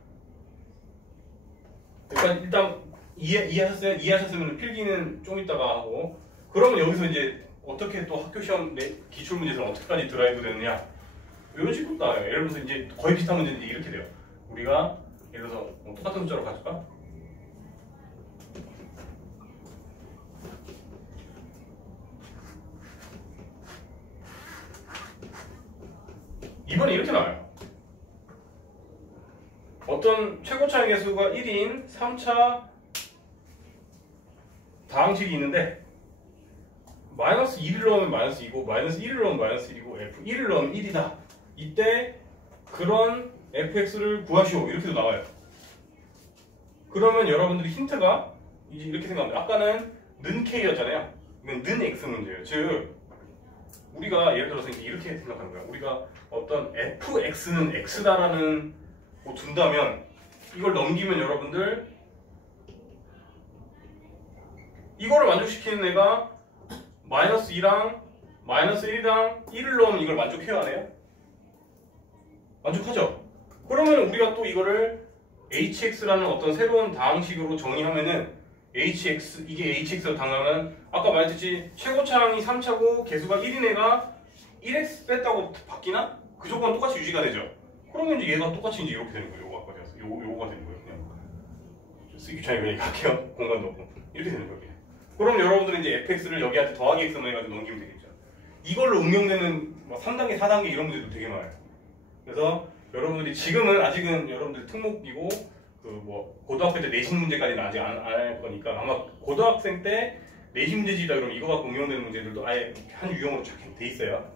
여기까지 일단 이해하셨어요? 이해하셨으면 필기는 좀 이따가 하고, 그러면 여기서 이제 어떻게 또 학교 시험 기출문제에서 어떻게까지 드라이브 되느냐 이런 식으로 나와요. 예를 들어서 이제 거의 비슷한 문제인데 이렇게 돼요. 우리가 예를 들어서 똑같은 숫자로 가질까? 이번에 이렇게 나와요. 어떤 최고차의 개수가 1인 3차 다항식이 있는데 마이너스 2를 넣으면 마이너스 2고 마이너스 1을 넣으면 마이너스 1이고 f1을 넣으면 1이다. 이때 그런 fx를 구하시오 이렇게도 나와요. 그러면 여러분들이 힌트가 이제 이렇게 생각합니다. 아까는 는 k였잖아요. 이건 는 x 문제예요. 즉 우리가 예를 들어서 이렇게 생각하는 거야. 우리가 어떤 fx는 x다라는 거 둔다면 이걸 넘기면 여러분들 이거를 만족시키는 애가 마이너스 2랑 마이너스 1이랑 1을 넣으면 이걸 만족해야 하네요? 만족하죠? 그러면 우리가 또 이거를 hx라는 어떤 새로운 다항식으로 정의하면은 hx, 이게 hx로 당하면 아까 말했듯이 최고차항이 3차고 개수가 1인 애가 1x 뺐다고 바뀌나? 그 조건 똑같이 유지가 되죠? 그러면 이제 얘가 똑같이 이제 이렇게 되는 거예요. 요거 아까 되었어. 요거가 되는 거예요. 그냥 쓰기 귀찮으니까 이렇게 할게요. 공간도 없고 이렇게 되는 거예요. 그럼 여러분들은 이제 fx를 여기한테 더하기 x만 해가지고 넘기면 되겠죠. 이걸로 응용되는 3단계, 4단계 이런 문제도 되게 많아요. 그래서 여러분들이 지금은 아직은 여러분들 특목이고 그 뭐 고등학교 때 내신 문제까지는 아직 안 할 거니까 아마 고등학생 때 내신 문제지다 그러면 이거 갖고 응용되는 문제들도 아예 한 유형으로 쫙 돼 있어요.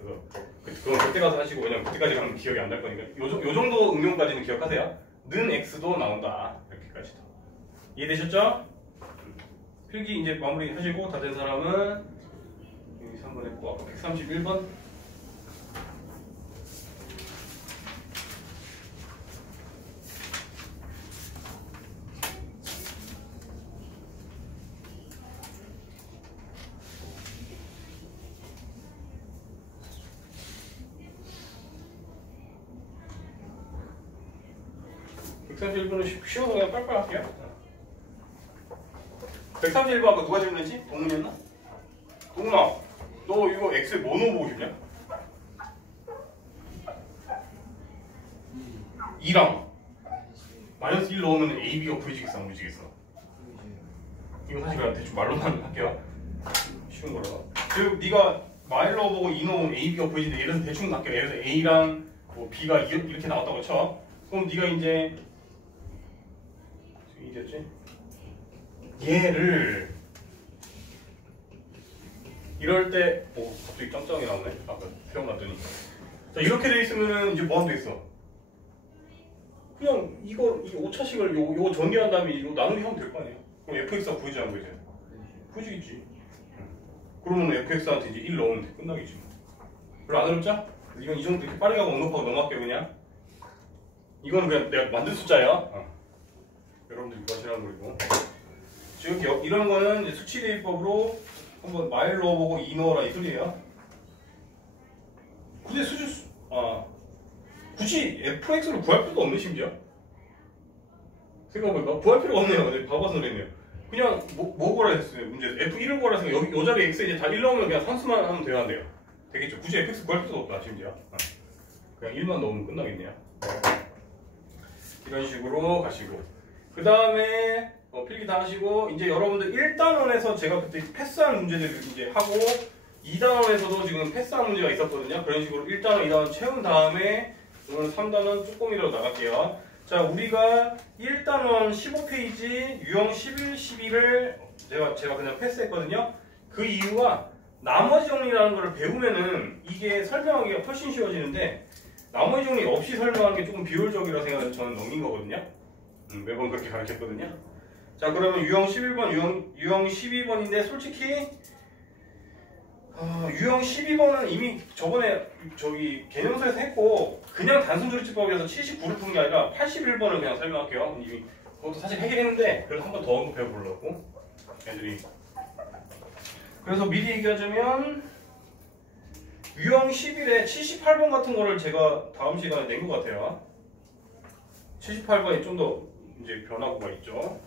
그래서 그건 그때 가서 하시고 왜냐면 그때까지 가면 기억이 안 날 거니까 요 정도 응용까지는 기억하세요. 는 x도 나온다 이렇게까지도 이해되셨죠? 필기 이제 마무리 하시고 다 된 사람은 여기 3번 했고 아까 131번 131번은 쉬워서 그냥 빨빨 할게요. 131번 아까 누가 질문했지? 동문이었나? 동문아, 너 이거 X에 뭐 넣어보고 싶냐? 2랑 마이너스 1 넣으면 A, B가 보여지겠어? 안 보여지겠어? 이거 사실 그냥 대충 말로만 할게요. 쉬운 거라서. 즉 네가 마일 넣어보고 2 넣으면 A, B가 보여지는데 예를 들어서 대충 갈게요. 예를 들어서 A랑 뭐 B가 이렇게 나왔다고 쳐. 그럼 네가 이제 이제지? 얘를 이럴 때 갑자기 짱짱이 나오네. 아까 세워놨더니 자 이렇게 돼 있으면은 이제 뭐 하면 되겠어? 그냥 이거 5차식을 요거 전개한 다음에 이거 나누기 하면 될 거 아니에요? 그럼 fx가 보이지 안 보이지? 보이지겠지. 그러면 fx한테 이제 1 넣으면 돼. 끝나겠지. 별로 안 어렵죠? 이건 이 정도 이렇게 빠르게 하고 언급하고 넘어갈게요 그냥. 이거는 그냥 내가 만든 숫자야. 여러분들 이거 하시라는 거고. 즉 이런 거는 이제 수치대입법으로 한번 마일 넣어보고 2 넣어라 이 소리예요. 근데 굳이 fx를 구할 필요가 없네 심지어. 생각해보니까 구할 필요가 없네요. 근데 바보 같은 소리 했네요. 그냥 뭐 구하라 했어요. 문제 f1을 구하라 했으니까 여기 요 자리에 x에 이제 다 1 넣으면 그냥 산수만 하면 돼야 한대요. 되겠죠. 굳이 fx 구할 필요가 없다 심지어. 그냥 1만 넣으면 끝나겠네요. 이런 식으로 가시고 그 다음에 필기 다 하시고 이제 여러분들 1단원에서 제가 그때 패스한 문제들을 이제 하고 2단원에서도 지금 패스한 문제가 있었거든요. 그런 식으로 1단원, 2단원 채운 다음에 오늘 3단원 조금이라도 나갈게요. 자, 우리가 1단원 15페이지 유형 11, 12를 제가 그냥 패스했거든요. 그 이유가 나머지 정리라는 걸 배우면은 이게 설명하기가 훨씬 쉬워지는데 나머지 정리 없이 설명하는 게 조금 비효율적이라고 생각해서 저는 넘긴 거거든요. 매번 그렇게 가르쳤거든요. 자, 그러면 유형 11번, 유형 12번인데 솔직히 유형 12번은 이미 저번에 저기 개념서에서 했고 그냥 단순 조리집법에서 79를 푼 게 아니라 81번을 그냥 설명할게요. 이미 그것도 사실 해결했는데 그래도 한 번 더 언급해 보려고 애들이. 그래서 미리 얘기하자면 유형 11에 78번 같은 거를 제가 다음 시간에 낸 것 같아요. 78번이 좀 더 이제 변화구가 있죠.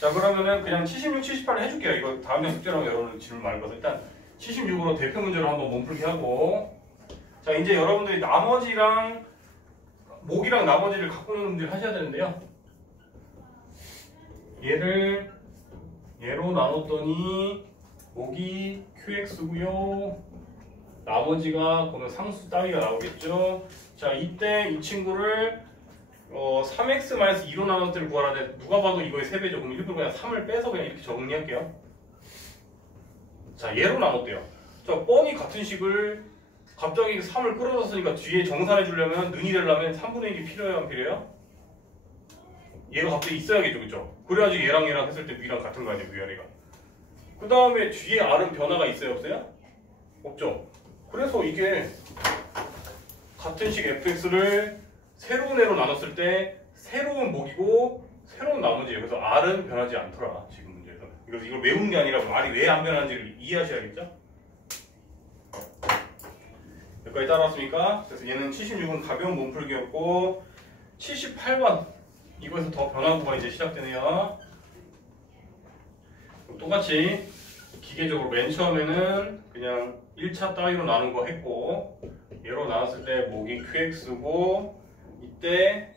자, 그러면은 그냥 76, 78을 해줄게요. 이거 다음에 숙제라고 여러분 질문 많을 거서 일단 76으로 대표 문제로 한번 몸풀기 하고, 자, 이제 여러분들이 나머지랑 목이랑 나머지를 갖고 노는 문제를 하셔야 되는데요. 얘로 나눴더니 목이 QX고요. 나머지가 그러면 상수 따위가 나오겠죠. 자, 이때 이 친구를 3x-2로 나눴을 때를 구하라는데 누가 봐도 이거의 3배죠. 그럼 일부러 그냥 3을 빼서 그냥 이렇게 정리할게요. 자, 얘로 나눴대요. 자, 뻔히 같은 식을 갑자기 3을 끌어줬으니까 뒤에 정산해 주려면 는이 되려면 3분의 1이 필요해요, 안 필요해요? 얘가 갑자기 있어야겠죠, 그죠? 그래야지 얘랑 했을 때 위랑 같은 거 아니에요, 위아래가. 그 다음에 뒤에 R은 변화가 있어요, 없어요? 없죠? 그래서 이게 같은 식 fx를 새로운 애로 나눴을 때 새로운 목이고 새로운 나머지예요. 그래서 R은 변하지 않더라, 지금 문제에서는. 그래서 이걸 외우는 게 아니라 R이 왜 안 변하는지를 이해하셔야겠죠? 여기까지 따라왔습니까? 그래서 얘는 76은 가벼운 몸풀기였고 78번 이거에서 더 변화구가 이제 시작되네요. 똑같이 기계적으로 맨 처음에는 그냥 1차 따위로 나눈 거 했고 얘로 나눴을 때 목이 QX고 이때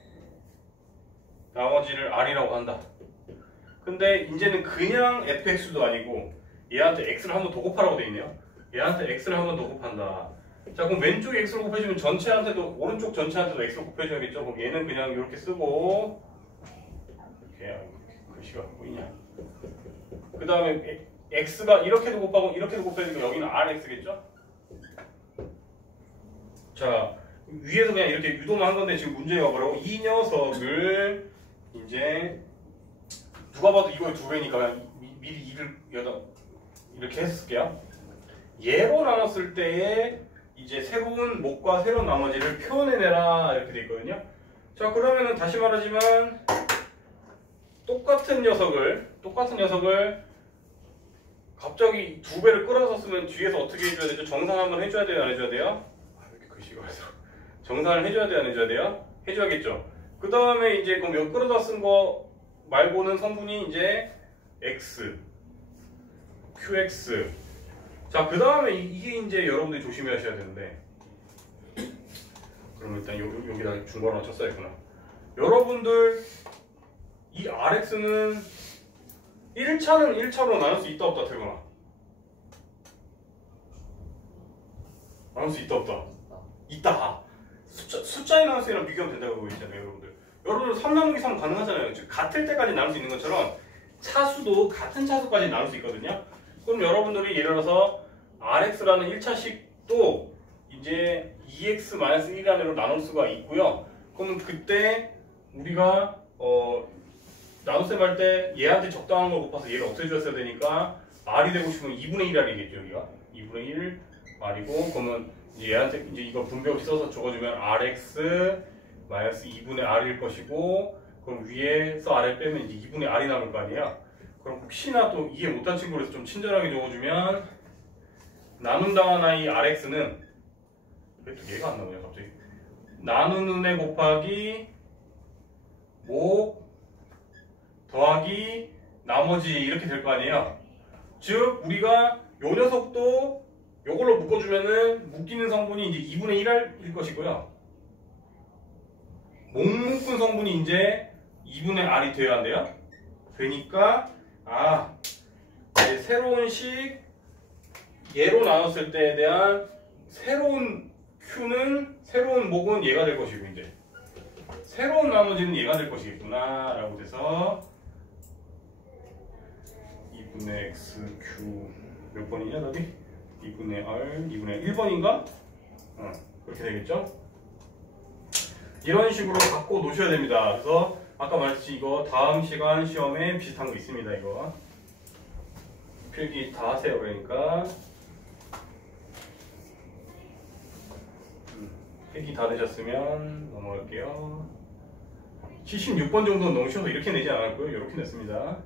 나머지를 R이라고 한다. 근데 이제는 그냥 FX도 아니고 얘한테 X를 한 번 더 곱하라고 돼 있네요. 얘한테 X를 한 번 더 곱한다. 자, 그럼 왼쪽에 X를 곱해주면 전체한테도 오른쪽 전체한테도 X를 곱해줘야겠죠. 그럼 얘는 그냥 이렇게 쓰고 이렇게 글씨가 보이냐? 그 다음에 X가 이렇게도 곱하고 이렇게도 곱해주면 여기는 RX겠죠? 자, 위에서 그냥 이렇게 유도만 한 건데 지금 문제가 뭐라고? 이 녀석을 이제 누가 봐도 이거의 2배니까 그냥 미리 2를 이렇게 했을게요. 얘로 나눴을 때에 이제 새로운 목과 새로운 나머지를 표현해내라 이렇게 돼 있거든요. 자, 그러면은 다시 말하지만 똑같은 녀석을 갑자기 2배를 끌어서 쓰면 뒤에서 어떻게 해줘야 되죠? 정산 한번 해줘야 돼요, 안 해줘야 돼요? 왜 이렇게 글씨가 해서 정산을 해줘야 돼요, 안 해줘야 돼요? 해줘야겠죠. 그 다음에 이제 그럼 여기 끌어다 쓴 거 말고는 성분이 이제 X, QX. 자, 그 다음에 이게 이제 여러분들이 조심하셔야 되는데, 그럼 일단 여기다 중괄호 쳤어야겠구나. 여러분들 이 RX는 1차는 1차로 나눌 수 있다 없다 되거나 나눌 수 있다 없다 있다. 숫자에 나눌 수 있는 비교하면 된다고 있잖아요, 여러분들. 여러분들 3 나누기 3 가능하잖아요. 즉 같을 때까지 나눌 수 있는 것처럼 차수도 같은 차수까지 나눌 수 있거든요. 그럼 여러분들이 예를 들어서 RX라는 1차식도 이제 2x-1이라는 나눌 수가 있고요. 그러면 그때 우리가 나눗셈 할 때 얘한테 적당한 걸 곱해서 얘를 없애줬어야 되니까 R이 되고 싶으면 2분의 1R이겠죠, 여기가. 2분의 1 R이고, 그러면 이제 얘한테 이제 이거 분배 없이 써서 적어주면 RX 마이너스 2분의 R일 것이고, 그럼 위에서 아래 빼면 이제 2분의 R이 남을 거 아니야. 그럼 혹시나 또 이해 못한 친구라서 좀 친절하게 적어주면 나눈다는 아이 RX는 왜 또 얘가 안 나오냐 갑자기. 나누는 애 곱하기 목 더하기 나머지 이렇게 될 거 아니에요. 즉 우리가 요 녀석도 요걸로 묶어주면은 묶이는 성분이 이제 2분의 1R일 것이고요. 목 묶은 성분이 이제 2분의 R이 돼야 한대요. 되니까 이제 새로운 식 얘로 나눴을 때에 대한 새로운 Q는 새로운 목은 얘가 될 것이고 이제 새로운 나머지는 얘가 될 것이겠구나 라고 돼서 2분의 X, Q 몇 번이냐 여기? 2분의 R, 2분의 1번인가? 그렇게 되겠죠? 이런 식으로 갖고 놓으셔야 됩니다. 그래서 아까 말했듯이 이거 다음 시간 시험에 비슷한 거 있습니다. 이거 필기 다 하세요. 그러니까 필기 다 되셨으면 넘어갈게요. 76번 정도는 너무 쉬워서 이렇게 내지 않았고요. 이렇게 냈습니다.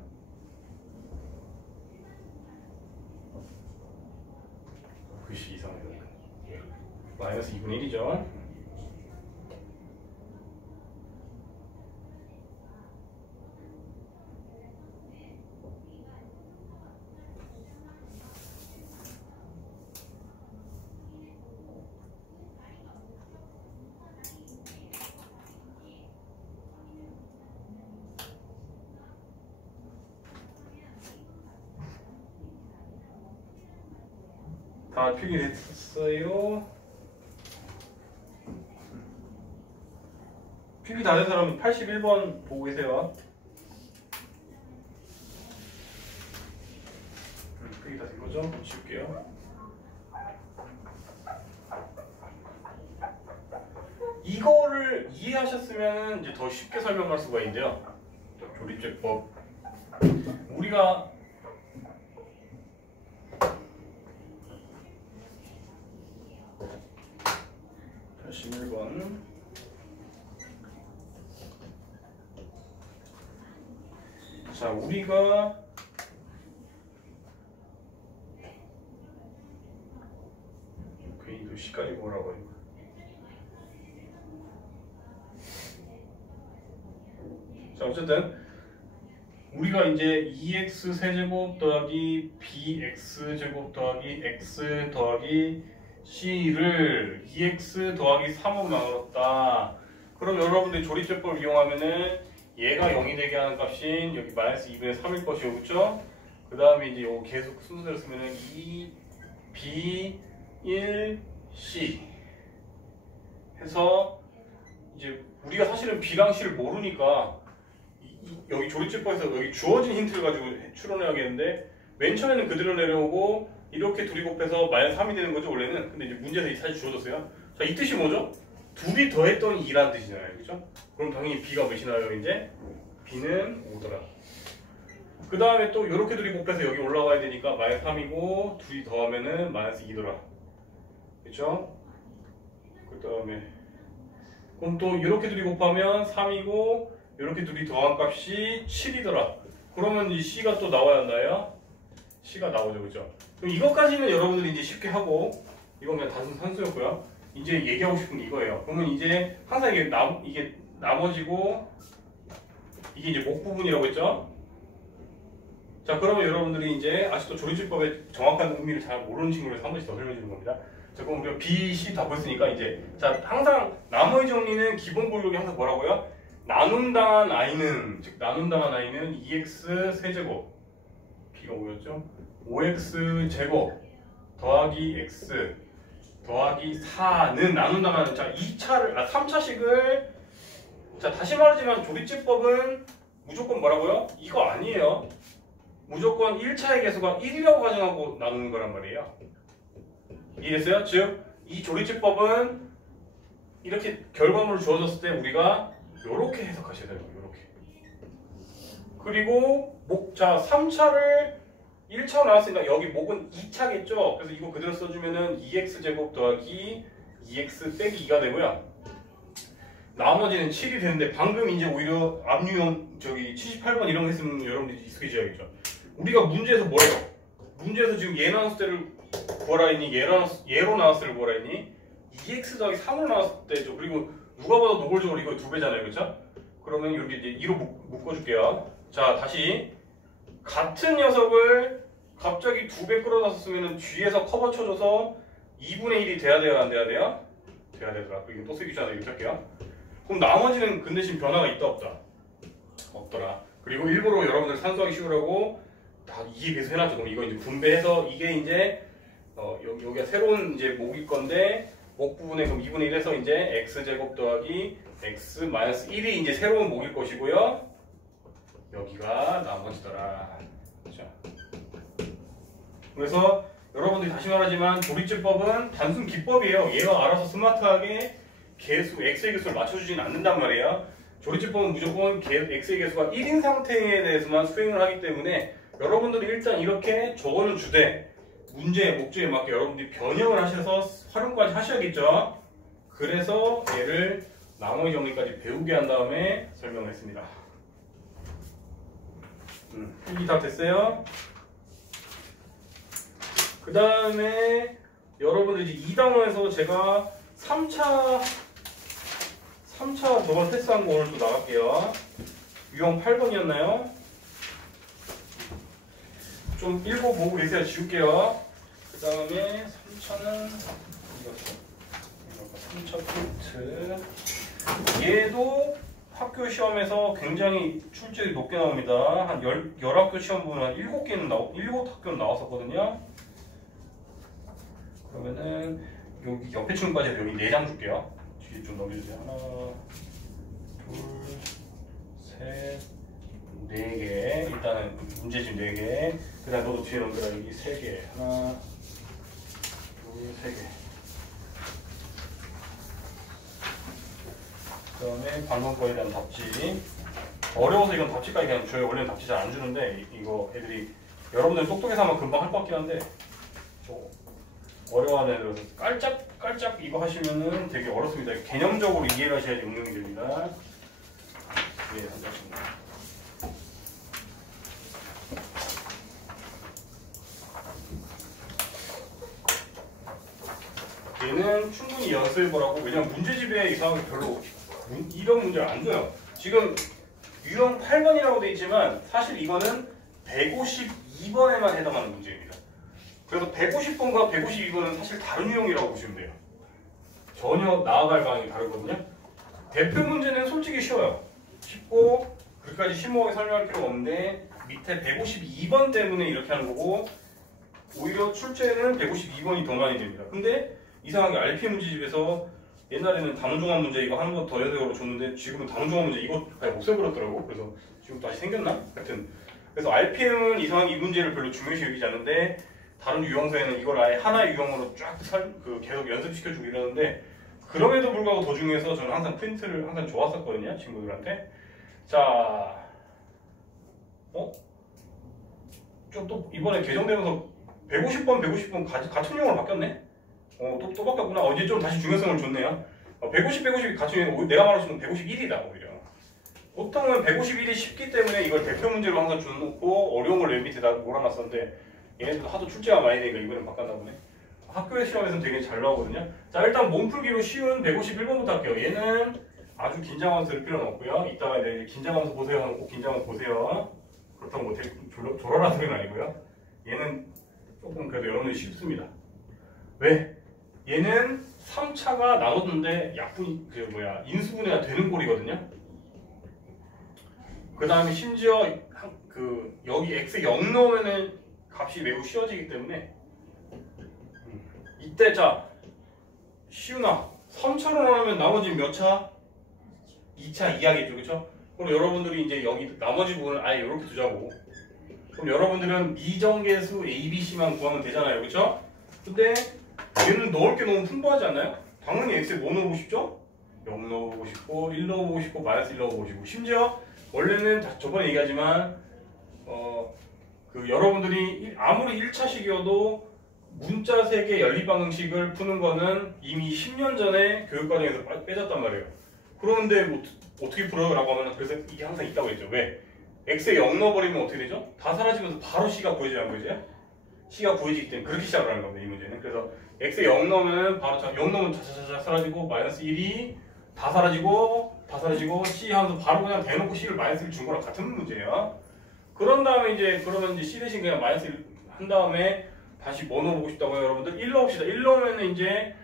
글씨 이상해요. 마이너스 2분의 1이죠. 다 필기됐어요. 필기 다 된 사람은 81번 보고 계세요. 필기 다 된 거죠? 지울게요. 이거를 이해하셨으면 이제 더 쉽게 설명할 수가 있는데요. 조립제법. 우리가 81번. 자, 우리가 괜히 또 시까지 뭐라고 해요. 자, 어쨌든 우리가 이제 2x 세제곱 더하기 bx 제곱 더하기 x 더하기 c를 2x 더하기 3으로 나눴다. 그럼 여러분들이 조립제법을 이용하면은 얘가 0이 되게 하는 값인 여기 마이너스 2분의 3일 것이고, 그쵸? 그 다음에 이제 요 계속 순서대로 쓰면은 2, b, 1, c 해서 이제 우리가 사실은 b랑 c를 모르니까 여기 조립제법에서 여기 주어진 힌트를 가지고 추론해야겠는데, 맨 처음에는 그대로 내려오고 이렇게 둘이 곱해서 마이너스 3이 되는 거죠 원래는. 근데 이제 문제에서 사실 주어졌어요. 자, 이 뜻이 뭐죠? 둘이 더했더니 2라는 뜻이잖아요, 그죠? 그럼 당연히 b가 몇이 나요 이제? b는 5더라. 그 다음에 또 이렇게 둘이 곱해서 여기 올라가야 되니까 마이너스 3이고 둘이 더하면은 마이너스 2더라, 그죠? 그 다음에 그럼 또 이렇게 둘이 곱하면 3이고 이렇게 둘이 더한 값이 7이더라. 그러면 이 c가 또 나와야 한다요? c가 나오죠, 그죠? 그럼 이것까지는 여러분들이 이제 쉽게 하고, 이건 그냥 단순 산수였고요. 이제 얘기하고 싶은 게 이거예요. 그러면 이제 항상 이게 나머지고 이게 이제 목 부분이라고 했죠? 자, 그러면 여러분들이 이제 아직도 조립제법의 정확한 의미를 잘 모르는 친구들에서 한 번씩 더 설명해 주는 겁니다. 자, 그럼 우리가 B, C 다 봤으니까 이제 자, 항상 나머지 정리는 기본 골격이 항상 뭐라고요? 나눈당한 i는, 즉 나눈당한 i는 2x 세제곱, b가 5였죠? 5x 제곱 더하기 x 더하기 4는 나눈당한, 자 3차식을, 자 다시 말하지만 조립제법은 무조건 뭐라고요? 이거 아니에요. 무조건 1차의 개수가 1이라고 가정하고 나누는 거란 말이에요. 이해됐어요? 즉 이 조립제법은 이렇게 결과물을 주어졌을 때 우리가 이렇게 해석하셔야 돼요. 이렇게. 그리고 자 3차를 1차로 나왔으니까 여기 목은 2차겠죠? 그래서 이거 그대로 써주면은 2x제곱 더하기 2x 빼기 2가 되고요. 나머지는 7이 되는데, 방금 이제 오히려 압류형 저기 78번 이런 거 했으면 여러분들이 익숙해져야겠죠. 우리가 문제에서 뭐래요? 문제에서 지금 얘 나눴을 때를 구하라 했니? 얘로 나왔을 때를 구하라 했니? 2x 더하기 3으로 나왔을 때죠. 그리고 누가 봐도 노골적으로 이거 2배잖아요, 그렇죠? 그러면 여기 이제 2로 묶어줄게요. 자, 다시 같은 녀석을 갑자기 2배 끌어다서 쓰면은 뒤에서 커버 쳐줘서 2분의 1이 돼야 돼요, 안 돼야 돼요? 돼야 되더라. 이거 또 쓰기 전에 이렇게 할게요. 그럼 나머지는 그 대신 변화가 있다 없다? 없더라. 그리고 일부러 여러분들 산수하기 쉬우라고 다 2에 비해서 해놨죠. 그럼 이거 이제 분배해서 이게 이제 여기가 새로운 이제 목일 건데, 목 부분에 그럼 2분의 1에서 이제 x제곱 더하기 x 마이너스 1이 이제 새로운 목일 것이고요. 여기가 나머지더라. 그렇죠? 그래서 여러분들이 다시 말하지만 조립제법은 단순 기법이에요. 얘가 알아서 스마트하게 개수, x의 개수를 맞춰주지는 않는단 말이에요. 조립제법은 무조건 x의 개수가 1인 상태에 대해서만 수행을 하기 때문에 여러분들이 일단 이렇게 적어는 주되 문제의 목적에 맞게 여러분들이 변형을 하셔서 활용까지 하셔야겠죠. 그래서 얘를 나머지 정리까지 배우게 한 다음에 설명을 했습니다. 이게 다 됐어요? 그 다음에 여러분들 이제 2단원에서 제가 3차 저번 테스트한 거 오늘 또 나갈게요. 유형 8번이었나요? 좀 읽어보고 계세요. 지울게요. 그 다음에 3차는 이거 3차 포인트. 얘도 학교 시험에서 굉장히 출제율이 높게 나옵니다. 한 10학교 시험 보면 한 7학교는 나왔었거든요. 그러면은 여기 옆에 층까지 여기 4장 줄게요. 뒤에 좀 넘겨주세요. 하나, 둘, 셋, 4개. 일단은 문제집 4개. 그 다음에 너도 뒤에 넘겨라. 여기 3개. 하나, 둘, 3개. 그 다음에 관광권에 대한 답지. 어려워서 이건 답지까지 그냥 줘요. 원래는 답지 잘 안 주는데 이거 애들이 여러분들 똑똑해서 하면 금방 할 것 같긴 한데 어려워하는 애들은 깔짝 이거 하시면은 되게 어렵습니다. 개념적으로 이해를 하셔야지 응용이 됩니다. 예, 한다습니다. 얘는 충분히 연습해보라고. 왜냐면 문제집에 이상하게 별로 이런 문제를 안 줘요. 지금 유형 8번이라고 돼 있지만 사실 이거는 152번에만 해당하는 문제입니다. 그래서 150번과 152번은 사실 다른 유형이라고 보시면 돼요. 전혀 나아갈 방향이 다르거든요. 대표 문제는 솔직히 쉬워요. 쉽고 그렇게까지 심오하게 설명할 필요가 없는데 밑에 152번 때문에 이렇게 하는 거고 오히려 출제는 152번이 더 많이 됩니다. 근데 이상하게 RPM 문제집에서 옛날에는 단원종합 문제 이거 한 번 더 연속으로 줬는데 지금은 단원종합 문제 이거 그냥 없애버렸더라고. 그래서 지금 다시 생겼나? 하여튼 그래서 RPM은 이상하게 이 문제를 별로 중요시 여기지 않는데 다른 유형서에는 이걸 아예 하나의 유형으로 쫙 계속 연습시켜주고 이러는데 그럼에도 불구하고 도중에서 저는 항상 프린트를 항상 좋았었거든요. 친구들한테. 자, 좀 또 이번에 개정되면서 150번 같은 유형으로 바뀌었네? 또 바뀌었구나. 이제 좀 다시 중요성을 줬네요. 150이 같은 유형, 내가 말할 수는 151이다 오히려. 보통은 151이 쉽기 때문에 이걸 대표 문제로 항상 줘놓고 어려운 걸 맨 밑에다 몰아놨었는데 얘네들도 하도 출제가 많이 되니까 이번엔 바꿨나 보네. 학교의 시험에서는 되게 잘 나오거든요. 자, 일단 몸풀기로 쉬운 151번부터 할게요. 얘는 아주 긴장하면서 들을 필요는 없고요. 이따가 이제 긴장하면서 보세요 하면 꼭 긴장하면서 보세요. 그렇다고 뭐 되게 졸아라는 소리는 아니고요. 얘는 조금 그래도 여러분들이 쉽습니다. 왜? 얘는 3차가 나눴는데 인수분해가 되는 꼴이거든요. 그 다음에 심지어 여기 x 0 넣으면은 값이 매우 쉬워지기 때문에 이때 자 시윤아 3차로 나누면 나머지 몇 차? 2차 이하겠죠, 그렇죠? 그럼 여러분들이 이제 여기 나머지 부분을 아예 이렇게 두자고. 그럼 여러분들은 미정계수 ABC만 구하면 되잖아요, 그렇죠? 근데 얘는 넣을 게 너무 풍부하지 않나요? 당연히 x에 뭐 넣어보고 싶죠? 0 넣어보고 싶고 1 넣어보고 싶고 마이너스 1 넣어보고 싶고 심지어 원래는 저번에 얘기하지만 여러분들이 아무리 1차식이어도 문자 세개 연립방정식을 푸는 거는 이미 10년 전에 교육과정에서 빼졌단 말이에요. 그런데 뭐 어떻게 풀어요? 라고 하면 그래서 이게 항상 있다고 했죠. 왜? x에 0 넣어버리면 어떻게 되죠? 다 사라지면서 바로 c가 구해지지 않은 거죠? c가 구해지기 때문에 그렇게 시작을 하는 겁니다. 이 문제는. 그래서 x에 0 넣으면 바로 0 넣으면 자자자자 사라지고 마이너스 1이 다 사라지고 c 하면서 바로 그냥 대놓고 c를 마이너스 1 준 거랑 같은 문제예요. 그런 다음에 그러면 이제 c 대신 그냥 마이너스 1 한 다음에 다시 뭐 넣어보고 싶다고요, 여러분들? 1 넣읍시다. 1 넣으면 이제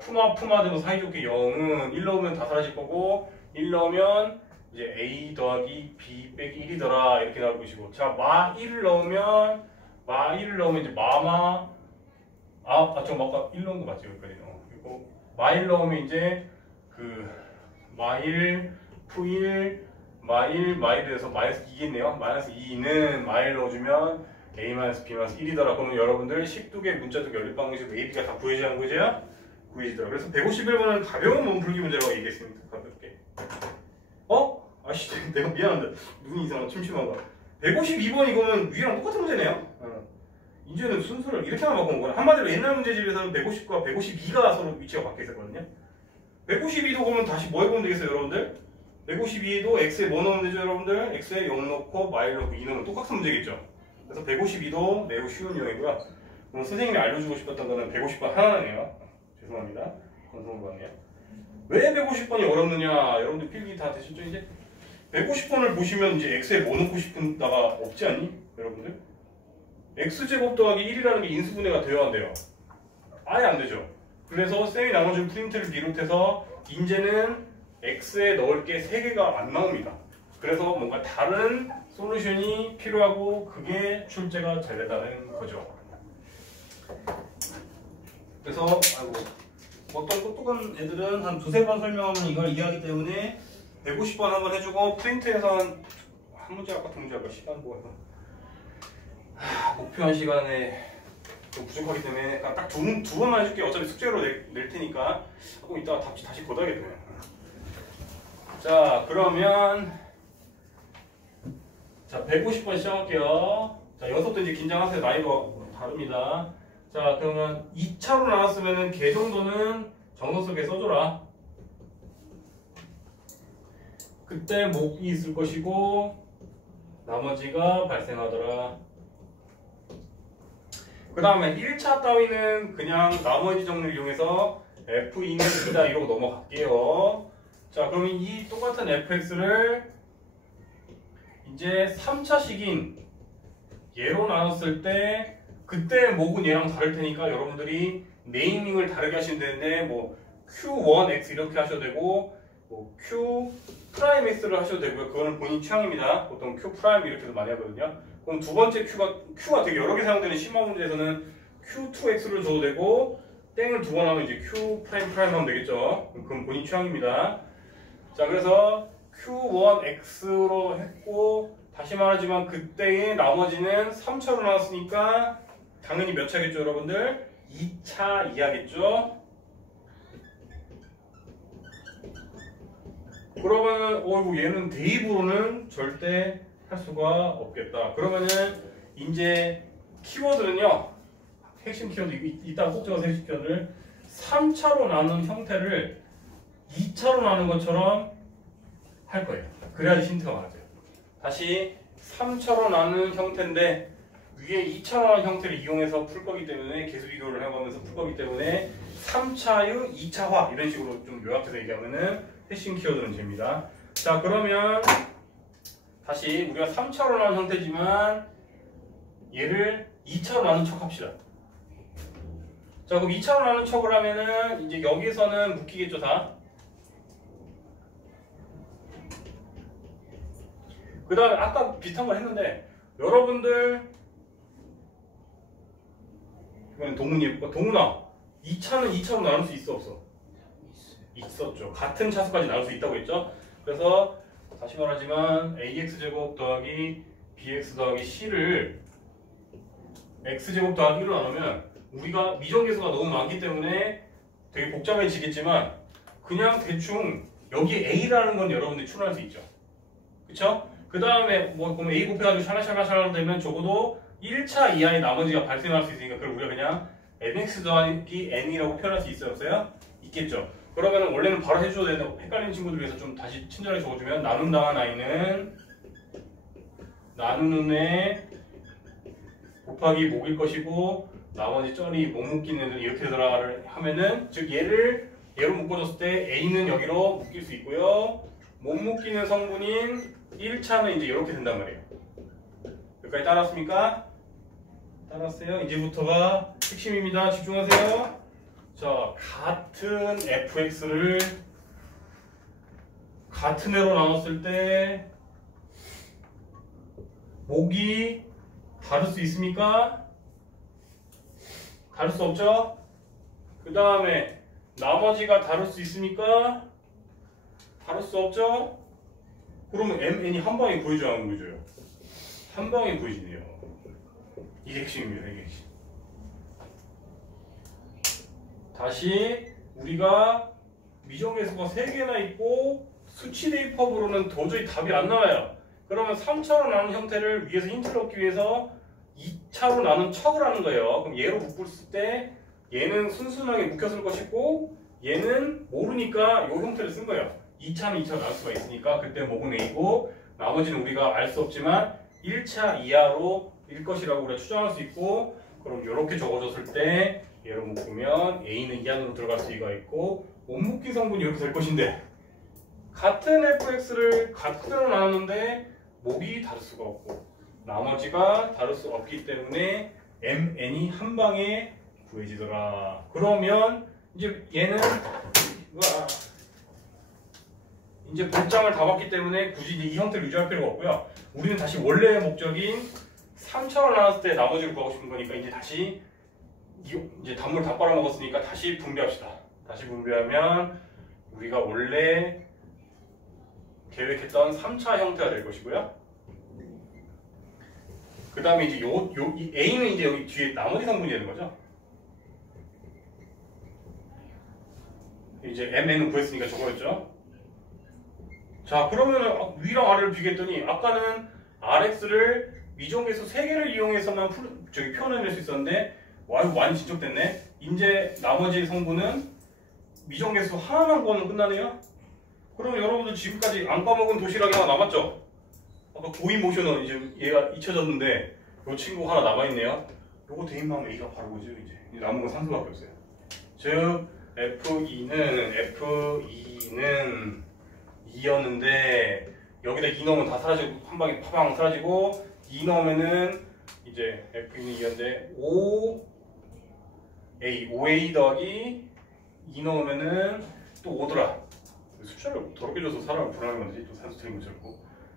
푸마 되고 사이좋게 0은 1 넣으면 다 사라질 거고 1 넣으면 이제 a 더하기 b 빼기 1이더라 이렇게 나올 것이고 자, 마 1을 넣으면 이제 마마 저 아까 1 넣은 거 맞죠? 여기까지. 그리고 마 1 넣으면 이제 마1 푸1 마1에서 마이너스 2겠네요. 마이너스 2는 마1 넣어주면 a 마이너스 b 마이너스 1이더라. 그러면 여러분들 식두개 문자두 개 연립방정식 a, b가 다 구해지는 거죠? 구해지더라. 그래서 151번은 가벼운 몸풀기 문제라고 얘기했습니다. 가볍게. 아씨, 내가 미안한데 눈이 이상한 침침한가. 152번 이거는 위랑 똑같은 문제네요. 이제는 순서를 이렇게만 바꾸는 거야. 한마디로 옛날 문제집에서는 150과 152가 서로 위치가 바뀌어 있었거든요. 152도 그러면 다시 뭐 해보면 되겠어요, 여러분들? 152도 x에 뭐 넣으면 되죠, 여러분들? x에 0 넣고 마일 넣고 2 넣으면 똑같은 문제겠죠. 그래서 152도 매우 쉬운 유형이고요. 그럼 선생님이 알려주고 싶었던 거는 150번 하나네요. 죄송합니다. 건성구하네요. 왜 150번이 어렵느냐? 여러분들 필기 다 되셨죠, 이제? 150번을 보시면 이제 x에 뭐 넣고 싶은 다가 없지 않니? 여러분들? x제곱 더하기 1이라는 게 인수분해가 되어야 한대요. 아예 안 되죠. 그래서 쌤이 나눠준 프린트를 비롯해서 이제는 x에 넣을 게 3개가 안 나옵니다. 그래서 뭔가 다른 솔루션이 필요하고 그게 출제가 잘 된다는 거죠. 그래서 어떤 똑똑한 애들은 한 2-3번 설명하면 이걸 이해하기 때문에 150번 한번 해주고 프린트에서 한 문제 할까 2문제 할까 시간 보고서 목표한 시간에 좀 부족하기 때문에 딱 두 번만 해줄게요. 어차피 숙제로 낼 테니까 조금 이따가 다시 걷어야겠네요. 자, 그러면 자 150번 시작할게요. 자, 여기서부터 이제 긴장하세요. 나이도 다릅니다. 자, 그러면 2차로 나눴으면 개 정도는 정서 속에 써줘라. 그때 목이 있을 것이고 나머지가 발생하더라. 그 다음에 1차 따위는 그냥 나머지 정리를 이용해서 F는 2다 이러고 넘어갈게요. 자, 그러면 이 똑같은 fx를 이제 3차식인 얘로 나눴을 때 그때 목은 얘랑 다를 테니까 여러분들이 네이밍을 다르게 하시면 되는데 뭐 q1x 이렇게 하셔도 되고 뭐 q'x를 하셔도 되고요. 그거는 본인 취향입니다. 보통 q' 이렇게도 많이 하거든요. 그럼 두 번째 q가 되게 여러 개 사용되는 심화 문제에서는 q2x를 줘도 되고 땡을 두 번 하면 이제 q' 하면 되겠죠. 그럼 본인 취향입니다. 자, 그래서 q1x로 했고 다시 말하지만 그때의 나머지는 3차로 나왔으니까 당연히 몇 차겠죠, 여러분들? 2차 이하겠죠? 그러면은 얘는 대입으로는 절대 할 수가 없겠다. 그러면은 이제 키워드는요. 핵심 키워드 이따 꼭 적어서 핵심 키워드를 3차로 나눈 형태를 2차로 나눈 것처럼 할 거예요. 그래야지 힌트가 많아져요. 다시 3차로 나눈 형태인데 위에 2차로 나눈 형태를 이용해서 풀 거기 때문에 계수 비교를 해가면서 풀 거기 때문에 3차의 2차화 이런 식으로 좀 요약해서 얘기하면은 핵심 키워드는 됩니다. 자, 그러면 다시 우리가 3차로 나눈 형태지만 얘를 2차로 나눈 척 합시다. 자, 그럼 2차로 나눈 척을 하면은 이제 여기서는 묶이겠죠, 다. 그 다음에 아까 비슷한 걸 했는데 여러분들 이번엔 동훈이 해볼까? 동훈아, 2차는 2차로 나눌 수 있어 없어? 있었죠. 같은 차수까지 나눌 수 있다고 했죠. 그래서 다시 말하지만 ax제곱 더하기 bx 더하기 c를 x제곱 더하기 1로 나누면 우리가 미정계수가 너무 많기 때문에 되게 복잡해지겠지만 그냥 대충 여기 a라는 건 여러분들이 추론할 수 있죠. 그쵸? 그 다음에 뭐 그럼 a 곱해가지고 샤라샤라샤라 되면 적어도 1차 이하의 나머지가 발생할 수 있으니까 그걸 우리가 그냥 mx 더하기 n이라고 표현할 수 있어요? 없어요? 있겠죠. 그러면 원래는 바로 해줘도 되는데 헷갈리는 친구들 위해서 좀 다시 친절하게 적어주면 나눈다한 i는 나누는 애 곱하기 목일 것이고 나머지 쩔이 못 묶이는 애들 이렇게 되더라를 하면은 즉 얘로 묶어줬을 때 a는 여기로 묶일 수 있고요. 못 묶이는 성분인 1차는 이제 이렇게 된단 말이에요. 여기까지 따랐습니까? 따랐어요. 이제부터가 핵심입니다. 집중하세요. 자, 같은 fx를 같은 애로 나눴을 때 목이 다를 수 있습니까? 다를 수 없죠? 그 다음에 나머지가 다를 수 있습니까? 다를 수 없죠? 그러면 mn이 한 방에 구해줘야 하는 거죠. 한 방에 구해지네요. 이게 핵심입니다. 이게 핵심. 다시 우리가 미정계수가 3개나 있고 수치 대입법으로는 도저히 답이 안 나와요. 그러면 3차로 나눈 형태를 위에서 힌트를 얻기 위해서 2차로 나눈 척을 하는 거예요. 그럼 얘로 묶었을 때 얘는 순순하게 묶였을 것이고 얘는 모르니까 이 형태를 쓴 거예요. 2차는 2차로 나눌 수가 있으니까 그때 목은 A고 나머지는 우리가 알 수 없지만 1차 이하로 일 것이라고 우리가 추정할 수 있고 그럼 이렇게 적어줬을 때 얘로 묶으면 A는 이 안으로 들어갈 수가 있고 못 묶인 성분이 이렇게 될 것인데 같은 fx를 같은 대로 나눴는데 목이 다를 수가 없고 나머지가 다를 수 없기 때문에 mn이 한 방에 구해지더라. 그러면 이제 얘는 이제 볼장을 다 봤기 때문에 굳이 이 형태를 유지할 필요가 없고요. 우리는 다시 원래의 목적인 3차로 나눴을 때 나머지를 구하고 싶은 거니까 이제 다시 이제 단물 다 빨아먹었으니까 다시 분배합시다. 다시 분배하면 우리가 원래 계획했던 3차 형태가 될 것이고요. 그 다음에 이제 이 A는 이제 여기 뒤에 나머지 성분이 되는 거죠. 이제 MN은 구했으니까 저거였죠. 자, 그러면 위랑 아래를 비교했더니 아까는 RX를 미정계수 3개를 이용해서만 표현해낼 수 있었는데 와, 이거 많이 진척됐네. 이제 나머지 성분은 미정계수 하나만 구하면 끝나네요. 그러면 여러분들 지금까지 안 까먹은 도시락이 하나 남았죠? 아까 고인 모션은 이제 얘가 잊혀졌는데 이 친구 하나 남아있네요. 요거 대입하면 A가 바로 오죠. 이제 남은 건 산수밖에 없어요. 즉 F2는 2였는데 여기다 2 넣으면 다 사라지고 한 방에 파방 사라지고 2 넣으면은 이제 F2는 2였는데 5A 더하기 2 넣으면은 또 5더라. 숫자를 더럽게 줘서 사람을 불안하게 만들지. 또 산수 틀린 거 적고